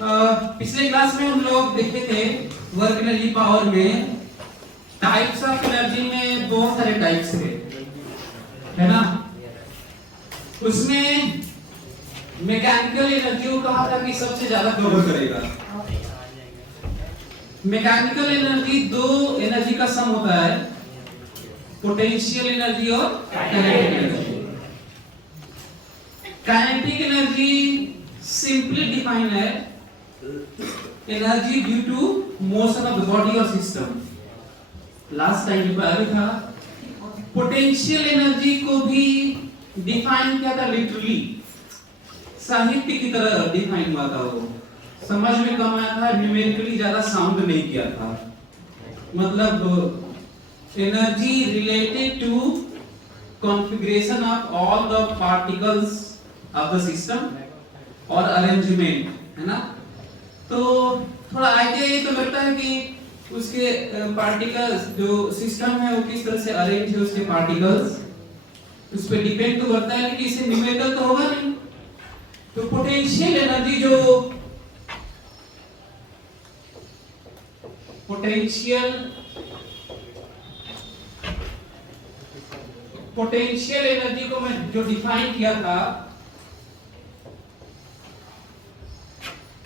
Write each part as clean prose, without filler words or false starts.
पिछले क्लास में हम लोग देखे थे वर्क एनर्जी पावर में टाइप्स ऑफ एनर्जी में बहुत सारे टाइप्स थे, है ना। उसमें मैकेनिकल एनर्जी को कहा था कि सबसे ज्यादा कवर करेगा। मैकेनिकल एनर्जी दो एनर्जी का सम होता है, पोटेंशियल एनर्जी और kinetic energy. Kinetic energy simply define है energy due to motion of the body और सिस्टम। लास्ट टाइम पे आया था। पोटेंशियल एनर्जी को भी डिफाइन किया था लिटरली, साहित्य की तरह डिफाइन हुआ था। वो समझ में कम आया था, न्यूमेरिकली ज्यादा साउंड नहीं किया था। मतलब energy related to configuration of all the particles of the system और अरेंजमेंट, है ना। तो थोड़ा आइडिया ये तो लगता है कि उसके पार्टिकल्स जो सिस्टम है वो किस तरह से अरेंज है, उसके पार्टिकल्स उस पर डिपेंड तो करता है, लेकिन इसे न्यूमेरिकल तो होगा नहीं। तो पोटेंशियल एनर्जी जो पोटेंशियल एनर्जी को मैं जो डिफाइन किया था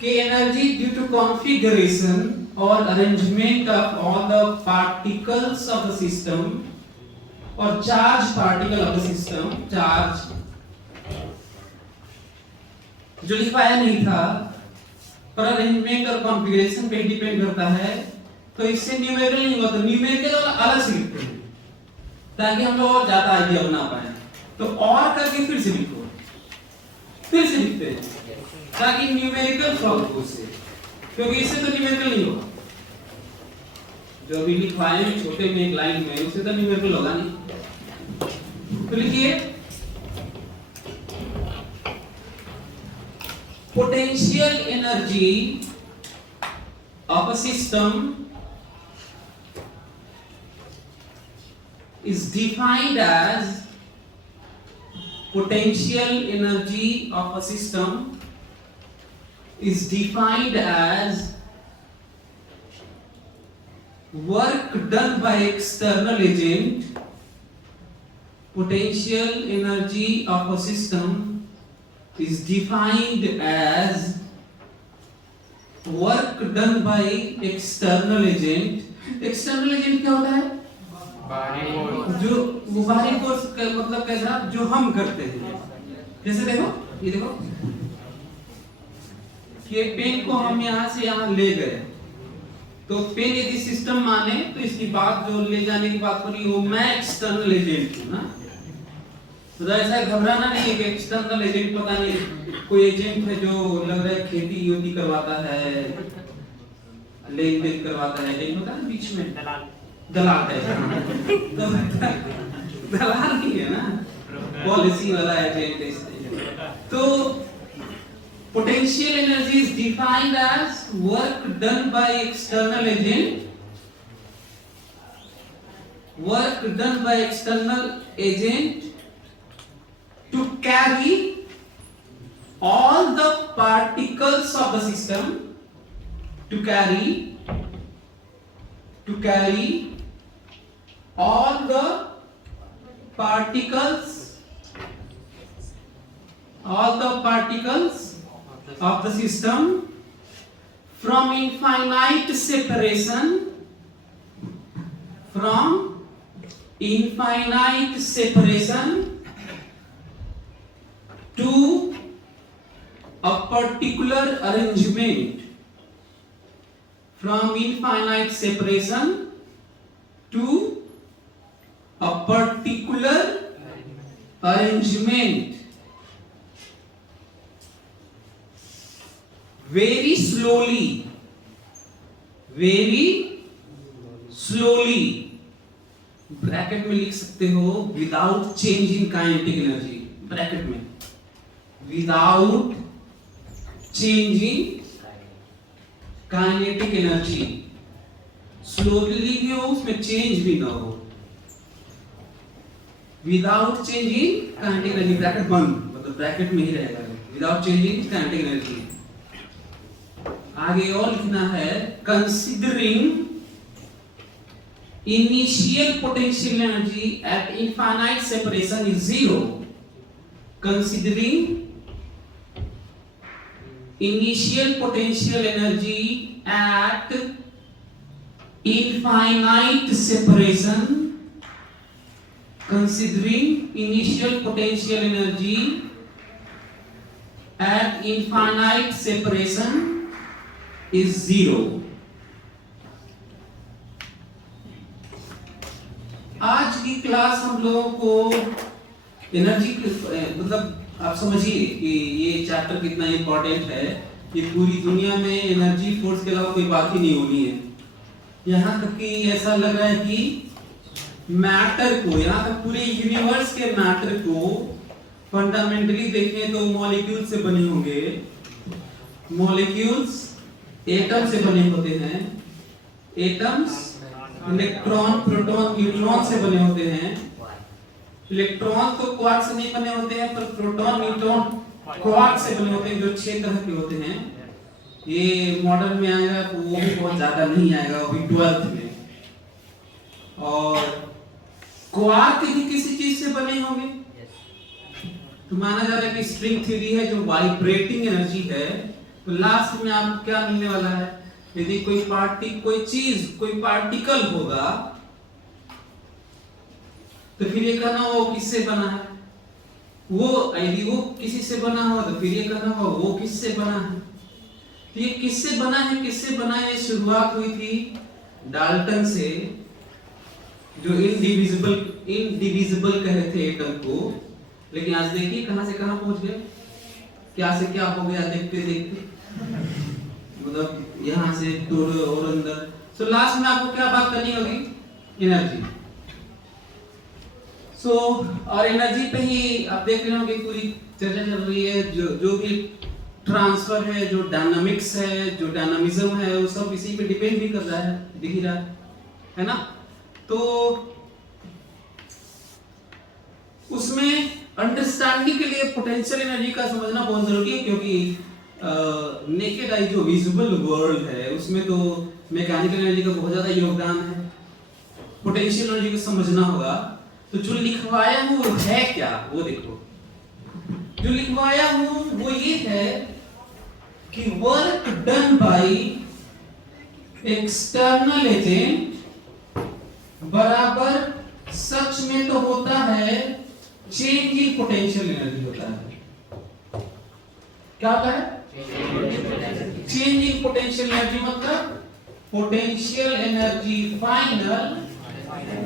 कि एनर्जी ड्यू टू कॉन्फ़िगरेशन और arrangement of all the particles of the system और charge particle of the system. Charge जो लिखवाया नहीं था पर अरेंजमेंट और कॉन्फ़िगरेशन पे डिपेंड करता है, तो इससे न्यूमेरिकल नहीं होता। न्यूमेरिकल अलग से लिखते हैं ताकि हम लोग और ज्यादा आइडिया बना पाए। तो और करके फिर से लिखो, फिर से लिखते हैं ताकि न्यूमेरिकल सॉल्व हो से, क्योंकि इससे तो न्यूमेरिकल नहीं होगा। जो भी लिखवाए हैं छोटे में एक लाइन में, उससे तो न्यूमेरिकल होगा नहीं। तो लिखिए potential energy of a system is defined as potential energy of a system is defined as work done by external agent. Potential energy of a system is defined as work done by external agent. external agent क्या होता है? जो बाहरी force का मतलब कैसा, जो हम करते हैं। जैसे देखो, ये देखो, ये पेन को हम यहाँ से यहाँ ले गए, तो पेन यदि सिस्टम माने तो इसकी बात जो ले जाने की बात करी वो मैं एक्सटर्नल एजेंट हूँ ना। तो ऐसा घबराना नहीं है कि एक्सटर्नल एजेंट पता नहीं कोई एजेंट है जो लग रहा है खेती योगी करवाता है, लेन देन करवाता है, लेकिन होता है बीच में दलाल है। तो दलाल नहीं है ना, पॉलिसी वाला एजेंट। तो potential energy is defined as work done by external agent, work done by external agent to carry all the particles of the system, to carry all the particles of the system from infinite separation to a particular arrangement, from infinite separation to a particular arrangement, very slowly, bracket में लिख सकते हो without change in kinetic energy, bracket में without changing kinetic energy। Slowly भी हो, उसमें change भी ना हो, without changing kinetic energy, bracket बंद, मतलब ब्रैकेट में ही रहेगा, विदाउट चेंजिंग काइनेटिक एनर्जी। आगे और लिखना है considering initial potential energy at infinite separation is zero. Considering initial potential energy at infinite separation, considering initial potential energy at infinite separation is zero. आज की क्लास हम लोगों को एनर्जी मतलब आप समझिए कि ये चैप्टर कितना इंपॉर्टेंट है। ये पूरी दुनिया में एनर्जी फोर्स के अलावा कोई बात ही नहीं होनी है। यहाँ तक कि ऐसा लग रहा है कि मैटर को, यहाँ तक पूरे यूनिवर्स के मैटर को फंडामेंटली देखें तो मॉलिक्यूल से बने होंगे। मॉलिक्यूल्स एटम से बने होते हैं। एटम्स इलेक्ट्रॉन, प्रोटॉन, न्यूट्रॉन से बने होते हैं। इलेक्ट्रॉन तो क्वार्क से नहीं बने होते हैं, पर प्रोटॉन, न्यूट्रॉन क्वार्क से बने होते हैं, जो 6 तरह के होते हैं। ये मॉडर्न में आएगा तो वो भी बहुत ज्यादा नहीं आएगा, वो भी 12th में। और क्वार्क भी किसी चीज से बने होंगे। तो माना जा रहा है कि स्ट्रिंग थ्योरी है जो वाइब्रेटिंग एनर्जी है। तो लास्ट में आपको क्या मिलने वाला है? यदि कोई पार्टिकल होगा तो फिर ये कहना वो किससे बना है। वो यदि वो किसी से बना हुआ तो फिर ये कहना हुआ वो किससे बना है। तो ये किससे बना है, किससे बना है, शुरुआत हुई थी डाल्टन से, जो इनडिविजिबल कह रहे थे एटम को। लेकिन आज देखिए कहां से कहां पहुंच गए, क्या से क्या हो गया देखते देखते। मतलब यहाँ से थोड़े और अंदर। सो लास्ट में आपको क्या बात करनी होगी? एनर्जी। सो और एनर्जी पे ही आप देख रहे होंगे पूरी चर्चा चल रही है। जो भी ट्रांसफर है, जो डायनामिक्स है, जो डायनामिज्म है, वो सब इसी पे डिपेंड भी कर रहा है, दिख ही रहा है ना। तो उसमें अंडरस्टैंडिंग के लिए पोटेंशियल एनर्जी का समझना बहुत जरूरी है, क्योंकि नेकेड आई जो विजिबल वर्ल्ड है उसमें तो मैकेनिकल एनर्जी का बहुत ज्यादा योगदान है। पोटेंशियल एनर्जी को समझना होगा। तो जो लिखवाया हूं वो है क्या, वो देखो। जो लिखवाया हूं वो ये है कि work done by external agent बराबर सच में तो होता है चेंज इन पोटेंशियल एनर्जी होता है। क्या होता है? चेंज इन पोटेंशियल एनर्जी मतलब potential energy final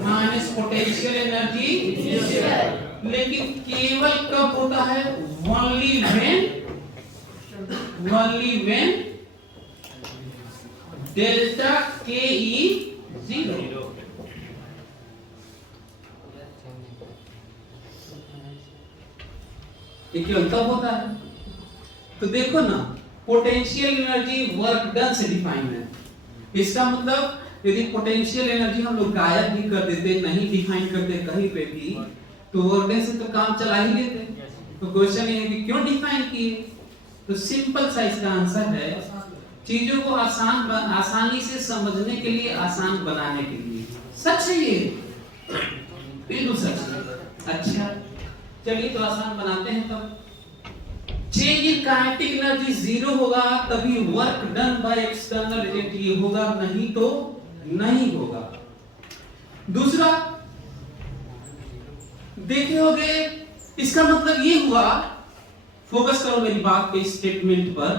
minus potential energy initial. लेकिन केवल कब होता है? ओनली व्हेन डेल्टा के ई 0। ये केवल तब होता है। तो देखो ना, पोटेंशियल एनर्जी वर्क डन से डिफाइन है। इसका मतलब यदि पोटेंशियल एनर्जी हम लोग गायब भी कर देते, नहीं डिफाइन करते कहीं पे भी, तो वर्क डन से तो काम चला ही लेते। तो क्वेश्चन ये है कि क्यों डिफाइन किए? तो सिंपल सा इसका आंसर है, चीजों को आसानी से समझने के लिए, आसान बनाने के लिए। सच है ये, बिल्कुल सच है। अच्छा चलिए तो आसान बनाते हैं। तब चेंज इन काइनेटिक एनर्जी 0 होगा तभी work done by external agent ये होगा, नहीं तो नहीं होगा। दूसरा देखे होगे, इसका मतलब ये हुआ, फोकस करो मेरी बात पे, स्टेटमेंट पर,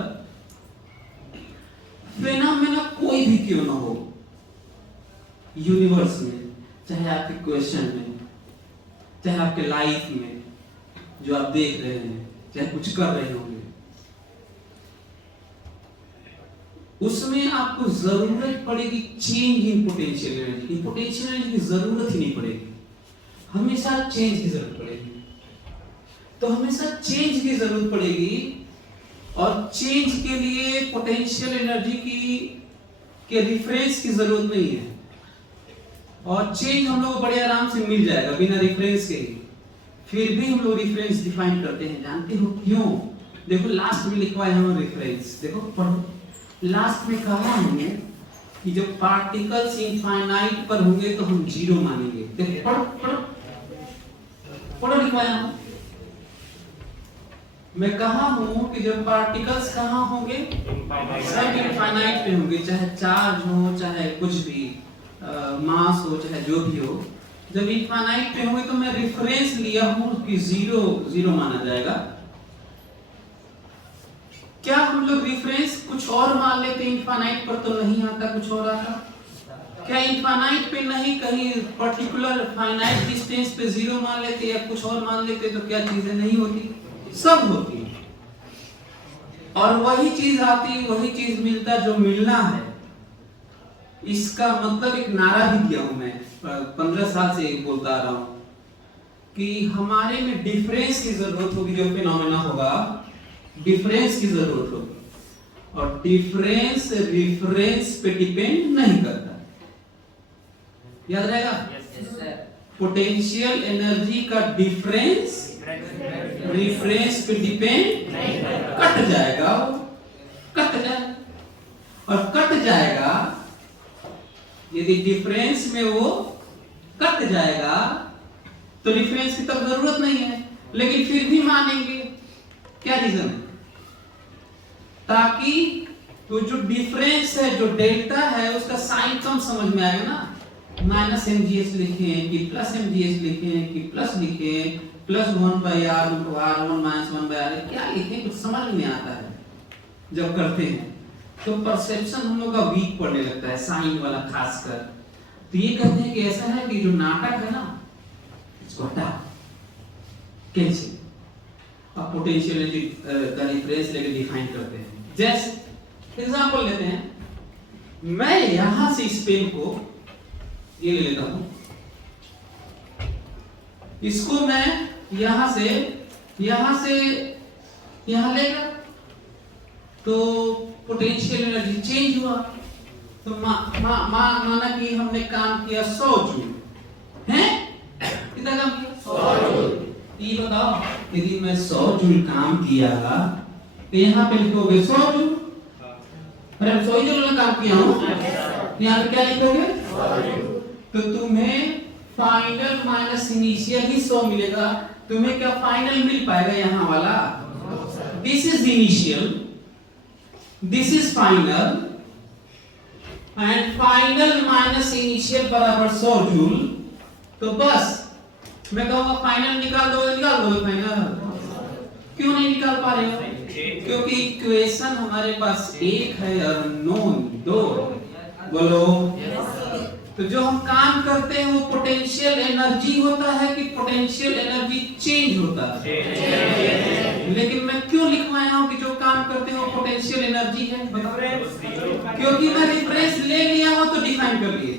फेनोमेना कोई भी क्यों ना हो यूनिवर्स में, चाहे आपके क्वेश्चन में, चाहे आपके लाइफ में जो आप देख रहे हैं, चाहे कुछ कर रहे होंगे, उसमें आपको जरूरत पड़ेगी change in potential energy. Potential energy की जरूरत ही नहीं पड़ेगी, हमेशा चेंज की जरूरत पड़ेगी। तो हमेशा चेंज की जरूरत पड़ेगी, और चेंज के लिए पोटेंशियल एनर्जी के रेफरेंस की जरूरत नहीं है। और चेंज हम लोग को बड़े आराम से मिल जाएगा बिना रेफरेंस के ही। फिर भी हम लोग रेफरेंस डिफाइन करते हैं, जानते हो क्यों? देखो लास्ट में लिखवाया है रेफरेंस, देखो पढ़ो। लास्ट में कहा हमने कि जब पार्टिकल्स इनफाइनाइट पर होंगे तो हम जीरो मानेंगे। देखो पढ़ो लिखवाया हूं, मैं कहा हूं कि जब पार्टिकल्स कहां होंगे, सब इनफाइनाइट पे होंगे, चाहे चार्ज हो, चाहे कुछ भी मास हो, चाहे जो भी हो। जब इनफाइनाइट पे होंगे तो मैं रेफरेंस लिया हूं कि जीरो जीरो माना जाएगा। क्या हम लोग रेफरेंस कुछ और मान लेते, इनफाइनाइट पर तो नहीं आता, कुछ और आता? क्या इनफाइनाइट पे नहीं, कहीं पर्टिकुलर फाइनाइट डिस्टेंस पे जीरो मान लेते या कुछ और मान लेते तो क्या चीजें नहीं होती? सब होती। और वही चीज आती, वही चीज मिलता जो मिलना है। इसका मतलब एक नारा भी दिया हूं मैं, 15 साल से बोलता आ रहा हूं कि हमारे में डिफरेंस की जरूरत होगी। जो फिनोमेना होगा, डिफरेंस की जरूरत होगी, और डिफरेंस रेफरेंस पे डिपेंड नहीं करता। याद रहेगा? पोटेंशियल एनर्जी का डिफरेंस रेफरेंस पे डिपेंड कट जाएगा, वो कट जाएगा, और कट जाएगा। यदि डिफरेंस में वो कट जाएगा तो रेफरेंस की तब जरूरत नहीं है, लेकिन फिर भी मानेंगे। क्या रीजन? ताकि तो जो डिफरेंस है, जो डेल्टा है, उसका साइन कम समझ में आएगा ना। माइनस mgs लिखें कि प्लस mgs लिखें कि प्लस लिखें, plus 1/r r1 minus 1/r, क्या लिखें कुछ समझ में आता है। जब करते हैं तो परसेप्शन हम लोग का वीक पड़ने लगता है, साइन वाला खासकर। तो ये कहते हैं कि ऐसा है कि जो नाटक है ना, इसको हटा कैंसिल, अब पोटेंशियल एनर्जी का रेफरेंस लेके डिफाइन करते हैं। जैसे एग्जांपल लेते हैं, मैं यहां से इस पेन को ये ले लेता हूं, इसको मैं यहां से यहां लेगा तो पोटेंशियल एनर्जी चेंज हुआ। तो माना कि हमने काम किया 100 जूल, हैं? कितना काम किया? 100 जूल। ये बताओ, यदि मैं 100 जूल काम किया तो यहाँ पे लिखोगे 100 जूल। अरे 100 जूल में काम किया हूँ, यहाँ पे क्या लिखोगे? 100 जूल। तो तुम्हें फाइनल माइनस इनिशियल ही 100 मिलेगा। तुम्हें क्या फाइनल मिल पाएगा यहाँ वाला? This is initial, this is final, and final minus initial बराबर 100 जूल। तो बस मैं कहूँगा फाइनल निकाल दो फाइनल। क्यों नहीं निकाल पा रहे हो? क्योंकि इक्वेशन हमारे पास एक है और नोन 2। बोलो। तो जो हम काम करते हैं वो पोटेंशियल एनर्जी होता है कि पोटेंशियल एनर्जी चेंज होता है? लेकिन मैं क्यों लिखवाया हूं कि जो काम करते हैं वो पोटेंशियल एनर्जी है? क्योंकि मैं रेफरेंस ले लिया हूं तो डिफाइन कर लिए।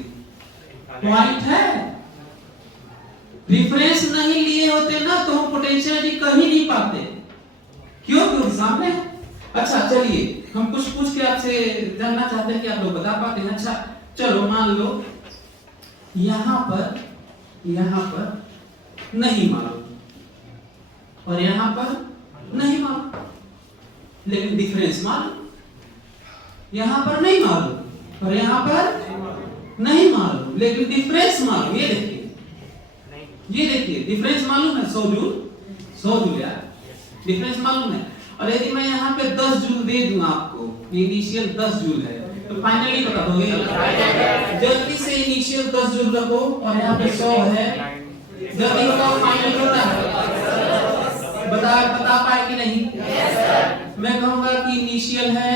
पॉइंट है, रेफरेंस नहीं लिए होते ना तो हम पोटेंशियल एनर्जी कह ही नहीं पाते। क्यों? क्योंकि सामने है। अच्छा चलिए, हम कुछ पूछ के आपसे जानना चाहते हैं कि आप लोग बता पाते हैं। अच्छा चलो, मान लो यहां पर नहीं मालूम और यहां पर नहीं मालूम, लेकिन डिफरेंस मालूम। यहां पर नहीं मालूम और यहां पर नहीं मालूम, लेकिन डिफरेंस मालूम। ये देखिए डिफरेंस मालूम है। 100 जूल यार, डिफरेंस मालूम है। और यदि मैं यहाँ पे 10 जूल दे दूं आपको, इनिशियल 10 जूल है, तो फाइनली बता दोगे? जल्दी से इनिशियल 10 जूल रखो और यहाँ पे 100 है, जल्दी बताओ फाइनल होता है? बता पाए कि नहीं? मैं कहूंगा कि इनिशियल है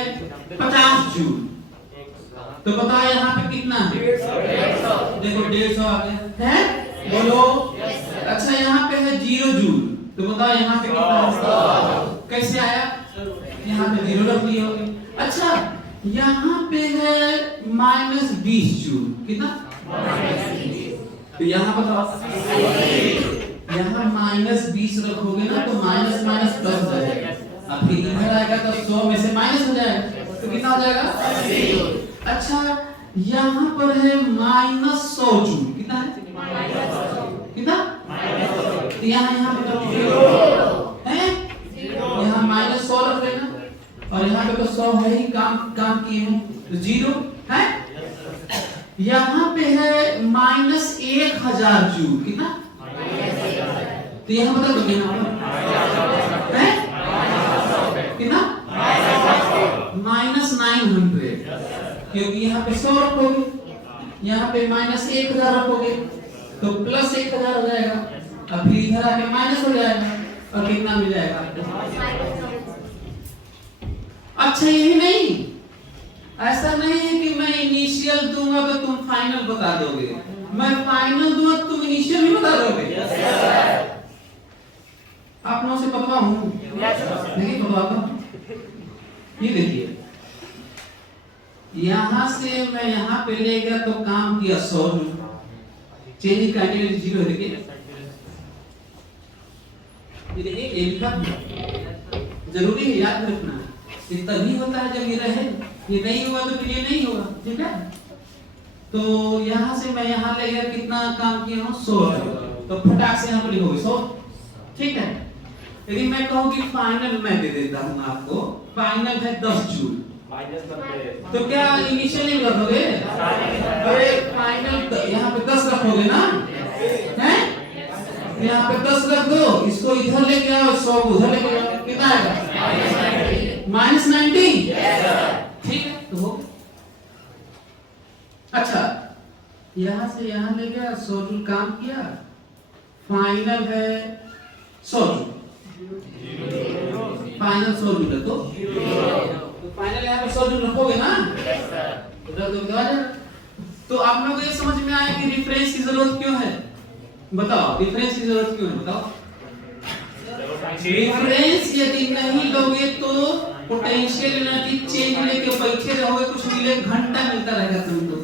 50 जूल, तो बताओ यहाँ पे कितना है? देखो 150 आ गया है। बोलो। अच्छा यहाँ पे है 0 जूल, तो बताओ यहाँ पे कितना है? कैसे आया? यहाँ पे 0 रख लिया होगा। अच्छा यहाँ पे है -20 जूल, कितना? तो यहाँ बताओ, यहाँ -20 रखोगे ना तो माइनस माइनस प्लस हो जाएगा। अब फिर इधर आएगा तो 100 में से माइनस हो जाएगा, तो कितना हो जाएगा? अच्छा यहाँ पर है -100 जूल, कितना है? कितना? तो यहाँ पे है, यहाँ -100 रख लेना और यहाँ पे पे तो 100 है ही, काम किए हूं तो 0 है। यहाँ पे है -1000 जूल, कितना? तो यहाँ बता दो कितना है, कितना? -900, क्योंकि यहाँ पे 100 रखोगे, यहाँ पे -1000 रखोगे तो +1000 हो जाएगा, अब फिर इधर आके माइनस हो जाएगा और कितना मिल जाएगा आपको? अच्छा यही नहीं, ऐसा नहीं है कि मैं इनिशियल दूंगा तो तुम फाइनल बता दोगे, मैं फाइनल दूंगा तुम इनिशियल भी बता दोगे। आप लोगों से पता हूं नहीं पता? ये देखिए, यहां से मैं यहां पे ले गया तो काम किया 100 जूल, चेंज कैंडिडेट 0 देखिए, ये देखिए ये लिखा जरूरी है, याद रखना, ये तभी होता है जब ये रहे, ये नहीं हुआ तो फिर ये नहीं होगा, ठीक है। तो यहां से मैं यहां ले गया, कितना काम किया हूं 100, तो फटाक से यहां पर लिखोगे 100, ठीक है। यदि मैं कहूं कि फाइनल मैं दे देता हूं आपको, फाइनल है 10 जूल, तो क्या इनिशियल नहीं रखोगे? अरे फाइनल यहाँ पे 10 रखोगे ना, हैं? यहाँ पे 10 रख दो, इसको इधर लेके आओ, 100 उधर लेके आओ, कितना आएगा? -90, ठीक है। तो अच्छा, यहाँ से यहाँ ले गया, 100 जूल काम किया, फाइनल है 100 जूल, फाइनल 100 जूल है तो फाइनल यहाँ पे 100 जूल रखोगे ना, तो आप लोगों को ये समझ में आया कि रिफरेंस की जरूरत क्यों है? बताओ रिफरेंस की जरूरत क्यों है, बताओ। रिफरेंस यदि नहीं लोगे तो पोटेंशियल एनर्जी चेंज लेके बैठे रहोगे, कुछ मिले घंटा मिलता रहेगा तुमको।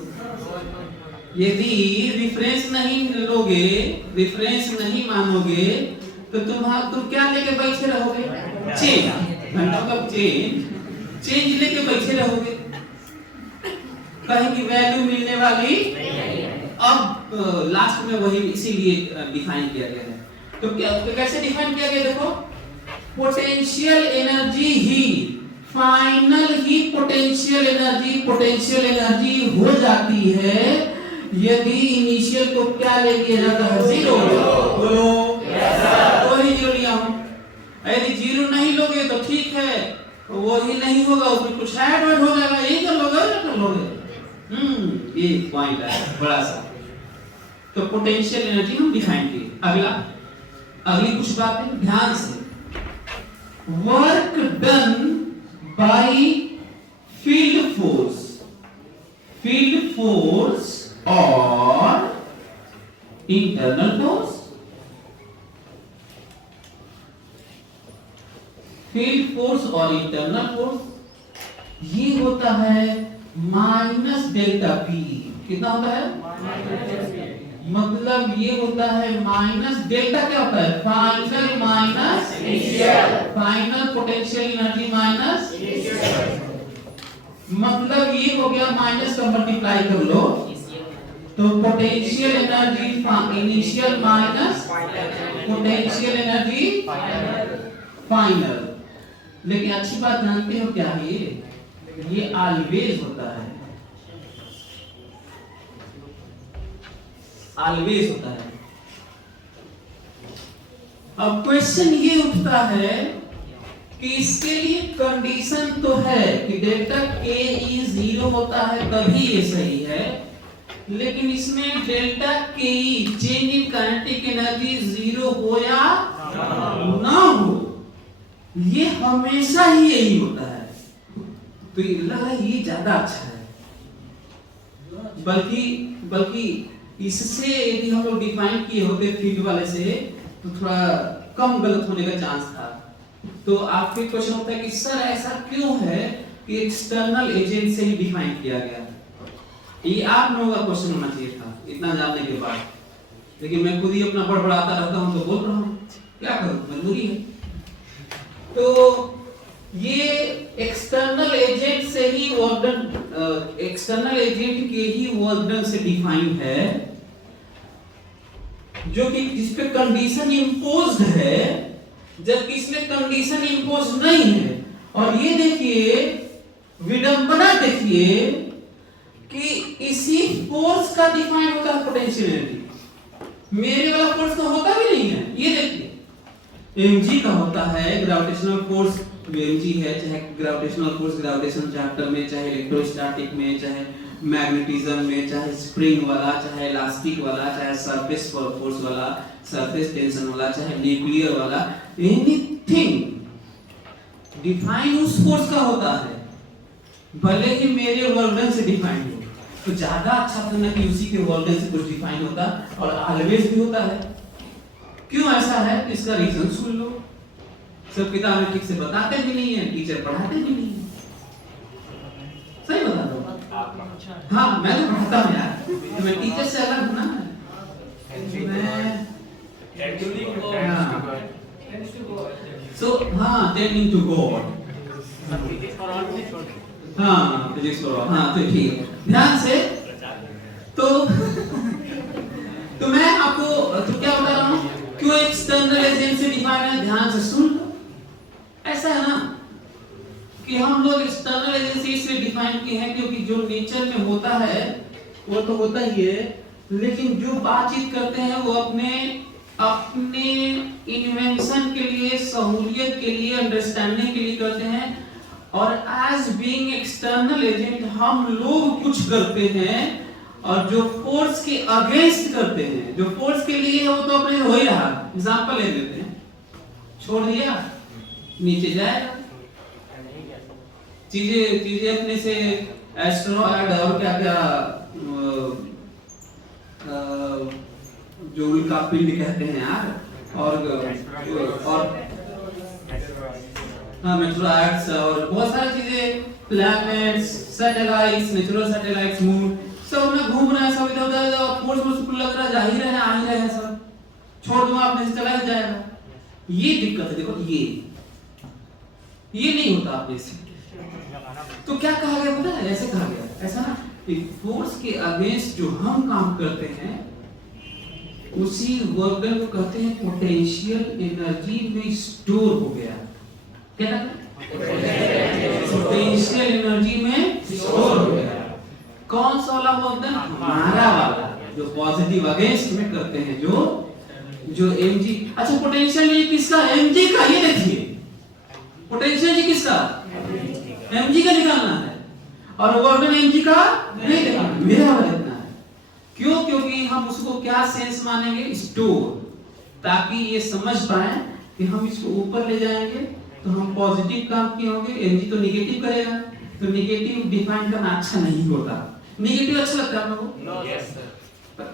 यदि रिफरेंस नहीं लोगे, रिफरेंस नहीं मानोगे तो तुम क्या लेके बैठे रहोगे? चेंज, घंटा का चेंज लेके बैठे रहोगे, कहीं की वैल्यू मिलने वाली। अब लास्ट में वही इसीलिए डिफाइन किया गया है। तो कैसे डिफाइन किया गया? देखो, पोटेंशियल एनर्जी ही फाइनल ही पोटेंशियल एनर्जी हो जाती है यदि इनिशियल को क्या ले लिया जाता है? 0। बोलो तो ही 0 लिया हूं। यदि 0 नहीं लोगे तो ठीक है, वो ही नहीं होगा, उसमें कुछ ऐड हो जाएगा, यही कर लोगे ना, कर लोगे। ये पॉइंट है बड़ा सा। तो पोटेंशियल एनर्जी हम डिफाइन किए। अगली कुछ बातें ध्यान से, work done by field force और इंटरनल फोर्स। फील्ड फोर्स और इंटरनल फोर्स ये होता है माइनस डेल्टा पी। कितना होता है? मतलब ये होता है माइनस डेल्टा, क्या होता है? Final minus initial, final potential energy minus initial. मतलब ये हो गया, माइनस का मल्टीप्लाई कर लो तो potential energy initial minus potential energy final. लेकिन अच्छी बात जानते हो क्या है? ये ऑलवेज होता है, ऑलवेज होता है। अब क्वेश्चन ये उठता है कि इसके लिए कंडीशन तो है कि डेल्टा के ई 0 होता है तभी ये सही है, लेकिन इसमें डेल्टा के ई चेंज इन काइनेटिक एनर्जी 0 हो या ना हो, ये हमेशा ही यही होता है। तो ये लग रहा है ये ज्यादा अच्छा है, बल्कि इससे यदि हम लोग डिफाइन किए होते फील्ड वाले से तो थोड़ा कम गलत होने का चांस था। तो आपके क्वेश्चन होता है कि सर ऐसा क्यों है कि एक्सटर्नल एजेंट से ही डिफाइन किया गया? ये आप लोगों का क्वेश्चन होना चाहिए था इतना जानने के बाद, लेकिन मैं खुद ही अपना बड़बड़ाता रहता हूं तो बोल रहा हूं, क्या करूं, मजबूरी है। तो ये एक्सटर्नल एजेंट से ही वर्क डन, एक्सटर्नल एजेंट के ही वर्क डन से डिफाइन है, जो कि जिस पे कंडीशन इंपोज्ड है, जबकि इसमें कंडीशन इंपोज नहीं है। और ये देखिए विडंबना देखिए कि इसी फोर्स का डिफाइन होता है पोटेंशियल एनर्जी, मेरे वाला फोर्स तो होता भी नहीं है। ये देखिए mg का होता है ग्रेविटेशनल फोर्स, mg है, चाहे ग्रेविटेशनल फोर्स ग्रेविटेशन चैप्टर में, चाहे इलेक्ट्रोस्टैटिक में, चाहे मैग्नेटिज्म में, चाहे स्प्रिंग वाला, चाहे इलास्टिक वाला, चाहे सरफेस फोर्स वाला, सरफेस टेंशन वाला, चाहे न्यूक्लियर वाला, एनीथिंग डिफाइन उस फोर्स का होता है, भले ही मेरे वर्डन से डिफाइन हो। तो ज्यादा अच्छा था ना कि उसी के वर्डन से कुछ डिफाइन होता और ऑलवेज भी होता है। क्यों ऐसा है इसका रीजन सुन लो। सब किताब में ठीक से बताते भी नहीं है, टीचर पढ़ाते भी नहीं है। सही बता दो। हाँ मैं तो पढ़ाता हूँ यार, तो मैं टीचर से अलग हूँ ना। हाँ टेंडिंग टू गॉड, हाँ फिजिक्स फॉर ऑल, हाँ तो ठीक है, ध्यान से। तो मैं आपको तो क्या बता रहा हूँ, क्यों एक्सटर्नल एजेंसी डिफाइन है, ध्यान से सुन लो। ऐसा है ना कि हम लोग एक्सटर्नल एजेंसी से डिफाइन किए हैं क्योंकि जो नेचर में होता है वो तो होता ही है, लेकिन जो बातचीत करते हैं वो अपने इन्वेंशन के लिए, सहूलियत के लिए, अंडरस्टैंडिंग के लिए करते हैं। और एज बीइंग एक्सटर्नल एजेंट हम लोग कुछ करते हैं और जो फोर्स के अगेंस्ट करते हैं, जो फोर्स के लिए है वो तो अपने हो ही रहा। एग्जांपल ले लेते हैं, छोड़ दिया नीचे जाएगा, चीजें अपने से एस्ट्रॉयड और क्या क्या जो उनका पिंड कहते हैं यार, और हाँ मेट्रोइड्स और बहुत सारी चीजें, planets, satellites, natural satellites, moon, सब में घूम रहे हैं, सब इधर उधर, फोर्स लग रहा है, जा ही रहे हैं, आ ही रहे हैं, सब छोड़ दूंगा अपने से चला ही जाएगा। ये दिक्कत है। देखो ये नहीं होता अपने से। तो क्या कहा गया पता है, ऐसे कहा गया, ऐसा ना कि फोर्स के अगेंस्ट जो हम काम करते हैं उसी वर्क को कहते हैं पोटेंशियल एनर्जी में स्टोर हो गया। क्या पोटेंशियल एनर्जी में स्टोर हो गया। कौन सा वाला वर्क, हमारा वाला जो पॉजिटिव अगेंस्ट में करते हैं, जो mg। अच्छा पोटेंशियल एनर्जी किसका, mg का। ये देखिए पोटेंशियल एनर्जी किसका, mg का निकालना है, और वर्क mg का नहीं निकालना, मेरा वाला लिखना है। क्यों? क्योंकि हम उसको क्या सेंस मानेंगे, स्टोर, ताकि ये समझ पाए कि हम इसको ऊपर ले जाएंगे तो हम पॉजिटिव काम किए होंगे, mg तो नेगेटिव करेगा, तो नेगेटिव डिफाइन करना अच्छा नहीं होता। नेगेटिव अच्छा लगता है आप लोगों को? No yes sir.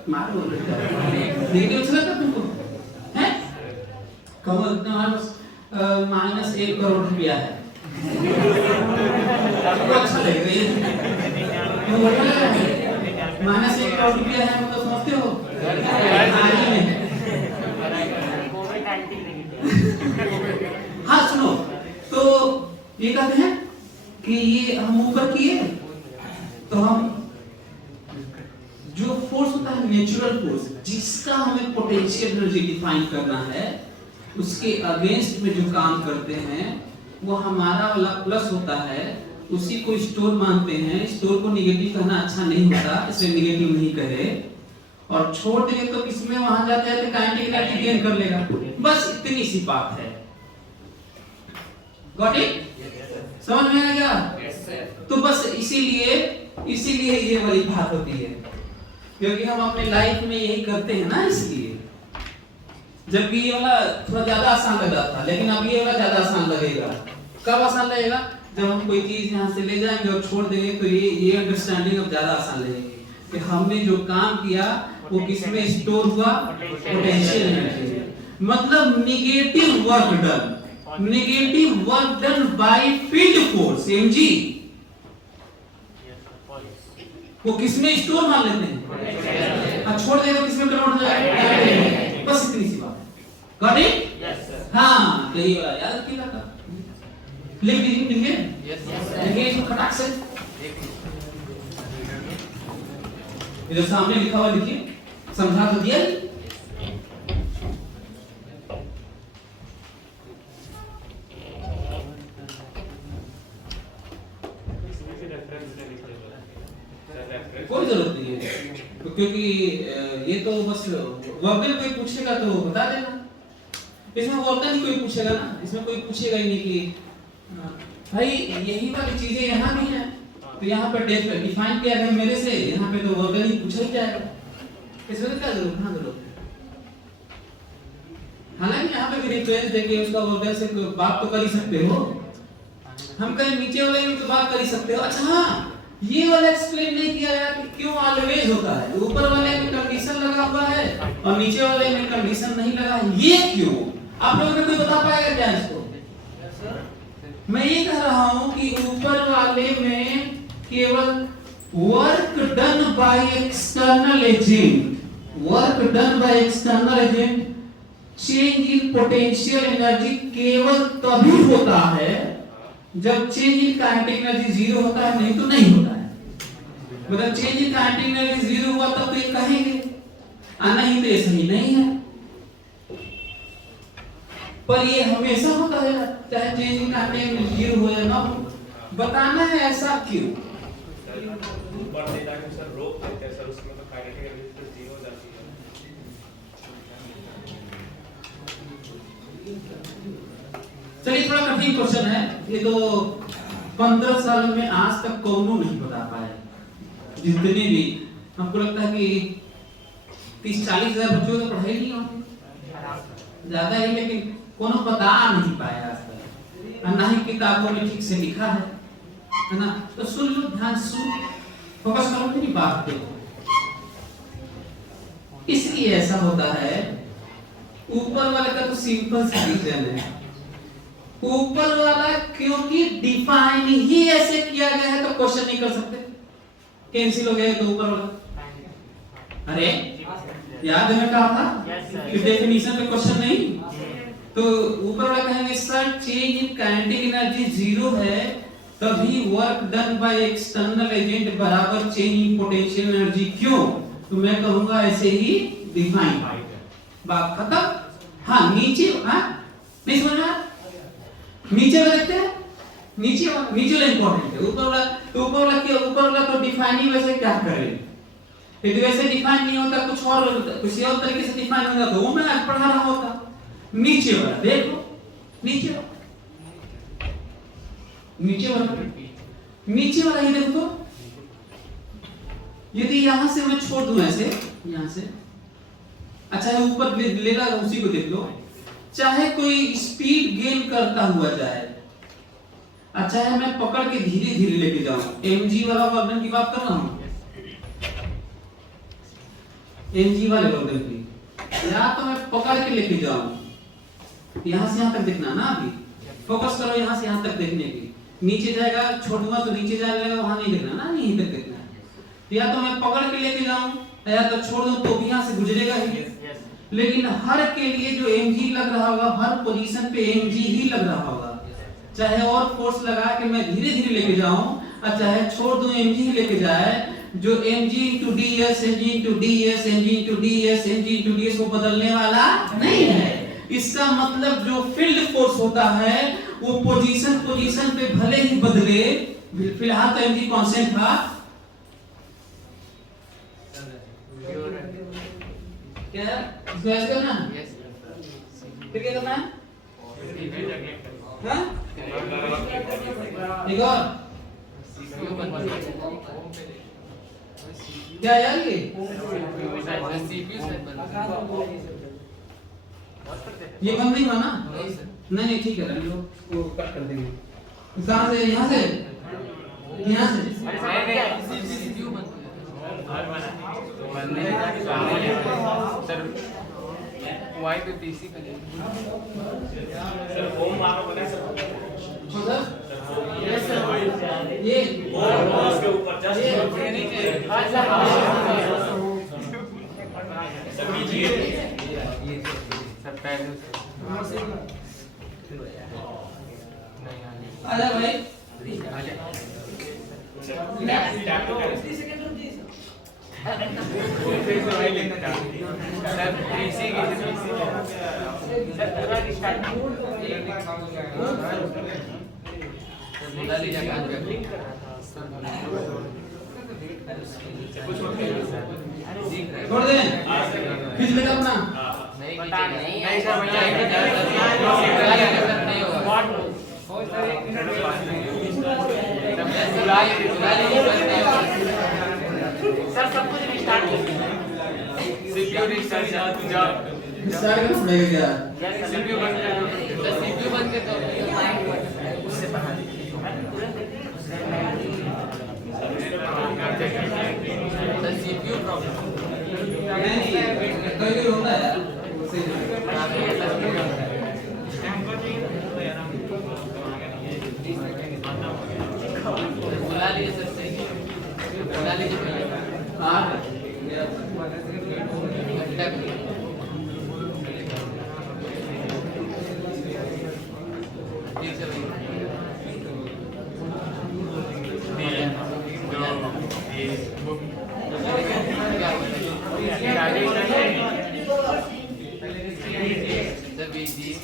मारो नेगेटिव अच्छा लगता है तुमको? हैं? कहो इतना हमारे पास -1 करोड़ रुपया है, आपको अच्छा लगेगा ये? क्यों बढ़िया लग रहा है? -1 करोड़ रुपया है मतलब समझते हो? हाँ सुनो, तो ये कहते हैं कि ये हम ऊपर किए तो हम जो फोर्स होता है नेचुरल फोर्स, जिसका हमें पोटेंशियल एनर्जी डिफाइन करना है, उसके अगेंस्ट में जो काम करते हैं वो हमारा वाला प्लस होता है, उसी को स्टोर मानते हैं। स्टोर को नेगेटिव कहना अच्छा नहीं होता, इसलिए नेगेटिव नहीं कहे, और छोड़ देंगे तो किसमें वहां जाते हैं तो काइनेटिक एनर्जी गेन कर लेगा। बस इतनी सी बात है। Got it? समझ में आ गया? तो बस इसीलिए ये वाली बात होती है, क्योंकि हम अपने लाइफ में यही करते हैं ना, इसलिए। जबकि ये वाला थोड़ा ज्यादा आसान लग रहा था, लेकिन अब ये वाला ज्यादा आसान लगेगा। कब आसान लगेगा? जब हम कोई चीज यहाँ से ले जाएंगे और छोड़ देंगे, तो ये अंडरस्टैंडिंग अब ज्यादा आसान लगेगी कि हमने जो काम किया वो किसमें स्टोर हुआ, पोटेंशियल एनर्जी। मतलब negative work done by field force mg, वो किसमें स्टोर मान लेते हैं, और छोड़ देगा तो किसमें कन्वर्ट हो जाएगा। बस इतनी सी बात है। Got it? Yes sir. हाँ तो ये वाला याद रखिएगा। लिख दीजिए, यस सर, इसको खटाक से इधर सामने लिखा हुआ लिखिए, समझा तो दिया। कोई जरूरत नहीं है, क्योंकि ये तो बस वर्बल कोई पूछेगा तो बता देना। इसमें वर्बल ही कोई पूछेगा ना, इसमें कोई पूछेगा ही नहीं कि भाई यही वाली चीजें यहाँ नहीं है, तो यहाँ पर डिफाइन किया गया मेरे से, यहाँ पे तो वर्बल ही पूछा ही जाएगा। इसमें तो क्या जरूरत, हाँ जरूरत है। हालांकि यहाँ पे भी रेफरेंस देके उसका वर्बल से बात तो कर ही सकते हो, हम कहीं नीचे वाले में तो बात कर ही सकते हो। अच्छा हाँ, ये वाला एक्सप्लेन नहीं किया गया कि क्यों ऑलवेज होता है, ऊपर वाले में कंडीशन लगा हुआ है और नीचे वाले में कंडीशन नहीं लगा है, ये क्यों? आप लोगों ने कोई बता पाएगा क्या इसको? मैं ये कह रहा हूं कि ऊपर वाले में केवल work done by external agent, work done by external agent, change in potential energy केवल तभी होता है जब change in kinetic energy zero होता है, नहीं तो नहीं होता है। मतलब change in kinetic energy zero हुआ तब तो ये कहेंगे, नहीं तो ये सही नहीं है। पर ये हमेशा होता है, चाहे change in kinetic energy zero हो या ना हो, बताना है ऐसा क्यों। ऊपर देता है सर, रोक देते हैं सर, उसमें तो काइनेटिक एनर्जी तो जीरो हो जाती है। चलिए थोड़ा कठिन क्वेश्चन है ये, तो 15 साल में आज तक कौन नहीं बता पाए, जितने भी हमको लगता है कि 30-40 हजार बच्चों को पढ़ाई नहीं होती ज्यादा ही, लेकिन कौन बता नहीं पाया आज तक, ना ही किताबों में ठीक से लिखा है ना। तो सुन लो, ध्यान सुन, फोकस करो मेरी बात पे। इसलिए ऐसा होता है, ऊपर वाले का तो सिंपल सा रीजन है, ऊपर वाला क्योंकि डिफाइन ही ऐसे किया गया है तो क्वेश्चन नहीं कर सकते, कैंसिल हो गया तो ऊपर वाला। अरे याद है मैं कहा था कि डेफिनेशन पे क्वेश्चन नहीं, तो ऊपर वाला कहेंगे sir change in kinetic energy zero है तभी work done by external agent बराबर चेंज इन पोटेंशियल एनर्जी क्यों, तो मैं कहूंगा ऐसे ही डिफाइन, बात खत्म। हाँ नीचे, हाँ नहीं समझना, नीचे वाला देखते हैं, नीचे वाला इंपॉर्टेंट है, ऊपर वाला तो डिफाइनिंग वैसे क्या करे, यदि वैसे डिफाइन नहीं होता, कुछ और तरीके से डिफाइन होगा तो वो मैं आज पढ़ा रहा होता। नीचे वाला देखो, नीचे वाला ही देखो तो, यदि यहां से मैं छोड़ दूं ऐसे, यहां से, अच्छा है ऊपर ले रहा, उसी को देख लो, चाहे कोई स्पीड गेन करता हुआ जाए, अच्छा है मैं पकड़ के धीरे धीरे लेके जाऊं, एमजी वाला वर्जन की बात कर रहा हूं, एमजी वाले वर्जन की, या तो मैं पकड़ के लेके जाऊं, यहां से यहां तक देखना ना, अभी फोकस करो यहां से यहां तक देखने की, नीचे जाएगा छोड़ूंगा तो नीचे जाने लगेगा, वहां नहीं देखना ना, यहीं तक देखना है, या तो मैं पकड़ के लेके जाऊं या तो छोड़ दूं तो भी यहां से गुजरेगा ही। लेकिन हर के लिए जो mg लग रहा होगा, हर पोजीशन पे mg ही लग रहा होगा, चाहे और फोर्स लगा के मैं धीरे धीरे लेके जाऊं और चाहे छोड़ दूं mg ही लेके जाए, जो mg into ds mg into ds mg into ds mg into ds को बदलने वाला नहीं है। इसका मतलब जो फील्ड फोर्स होता है वो पोजीशन पे भले ही बदले, फिलहाल तो mg कांस्टेंट था, क्या इसको ऐसे करना है, फिर क्या करना है, हाँ एक और क्या यार ये बंद नहीं हुआ ना, नहीं ठीक है, हम लोग वो कट कर देंगे, कहां से, यहां से सर वाई पे पीसी पे सर होम मारो बना सर, यस सर, ये उसके ऊपर जस्ट ये नीचे सर कीजिए सर पहले आजा भाई, टैप तो करें 30 सेकंड रुक दीजिए वो फिर से वही लिखता है सर पीसी की सर पूरा स्टार्ट एक लिंक हो जाएगा सर बुला लीजिए, लिंक कर रहा था सर। छोड़ दे, खींच लेगा अपना। नहीं सर, नहीं होगा। सर सब कुछ रिस्टार्ट सीपीयू रिस्टार्ट स्टार्ट करना पड़ेगा क्या? सीपीयू बंद कर दो, सीपीयू बंद कर दो, उससे बाहर सीपीयू प्रॉब्लम नहीं कहीं होता है उससे बुला लीजिए सर, सही बुला लीजिए पहले। हाँ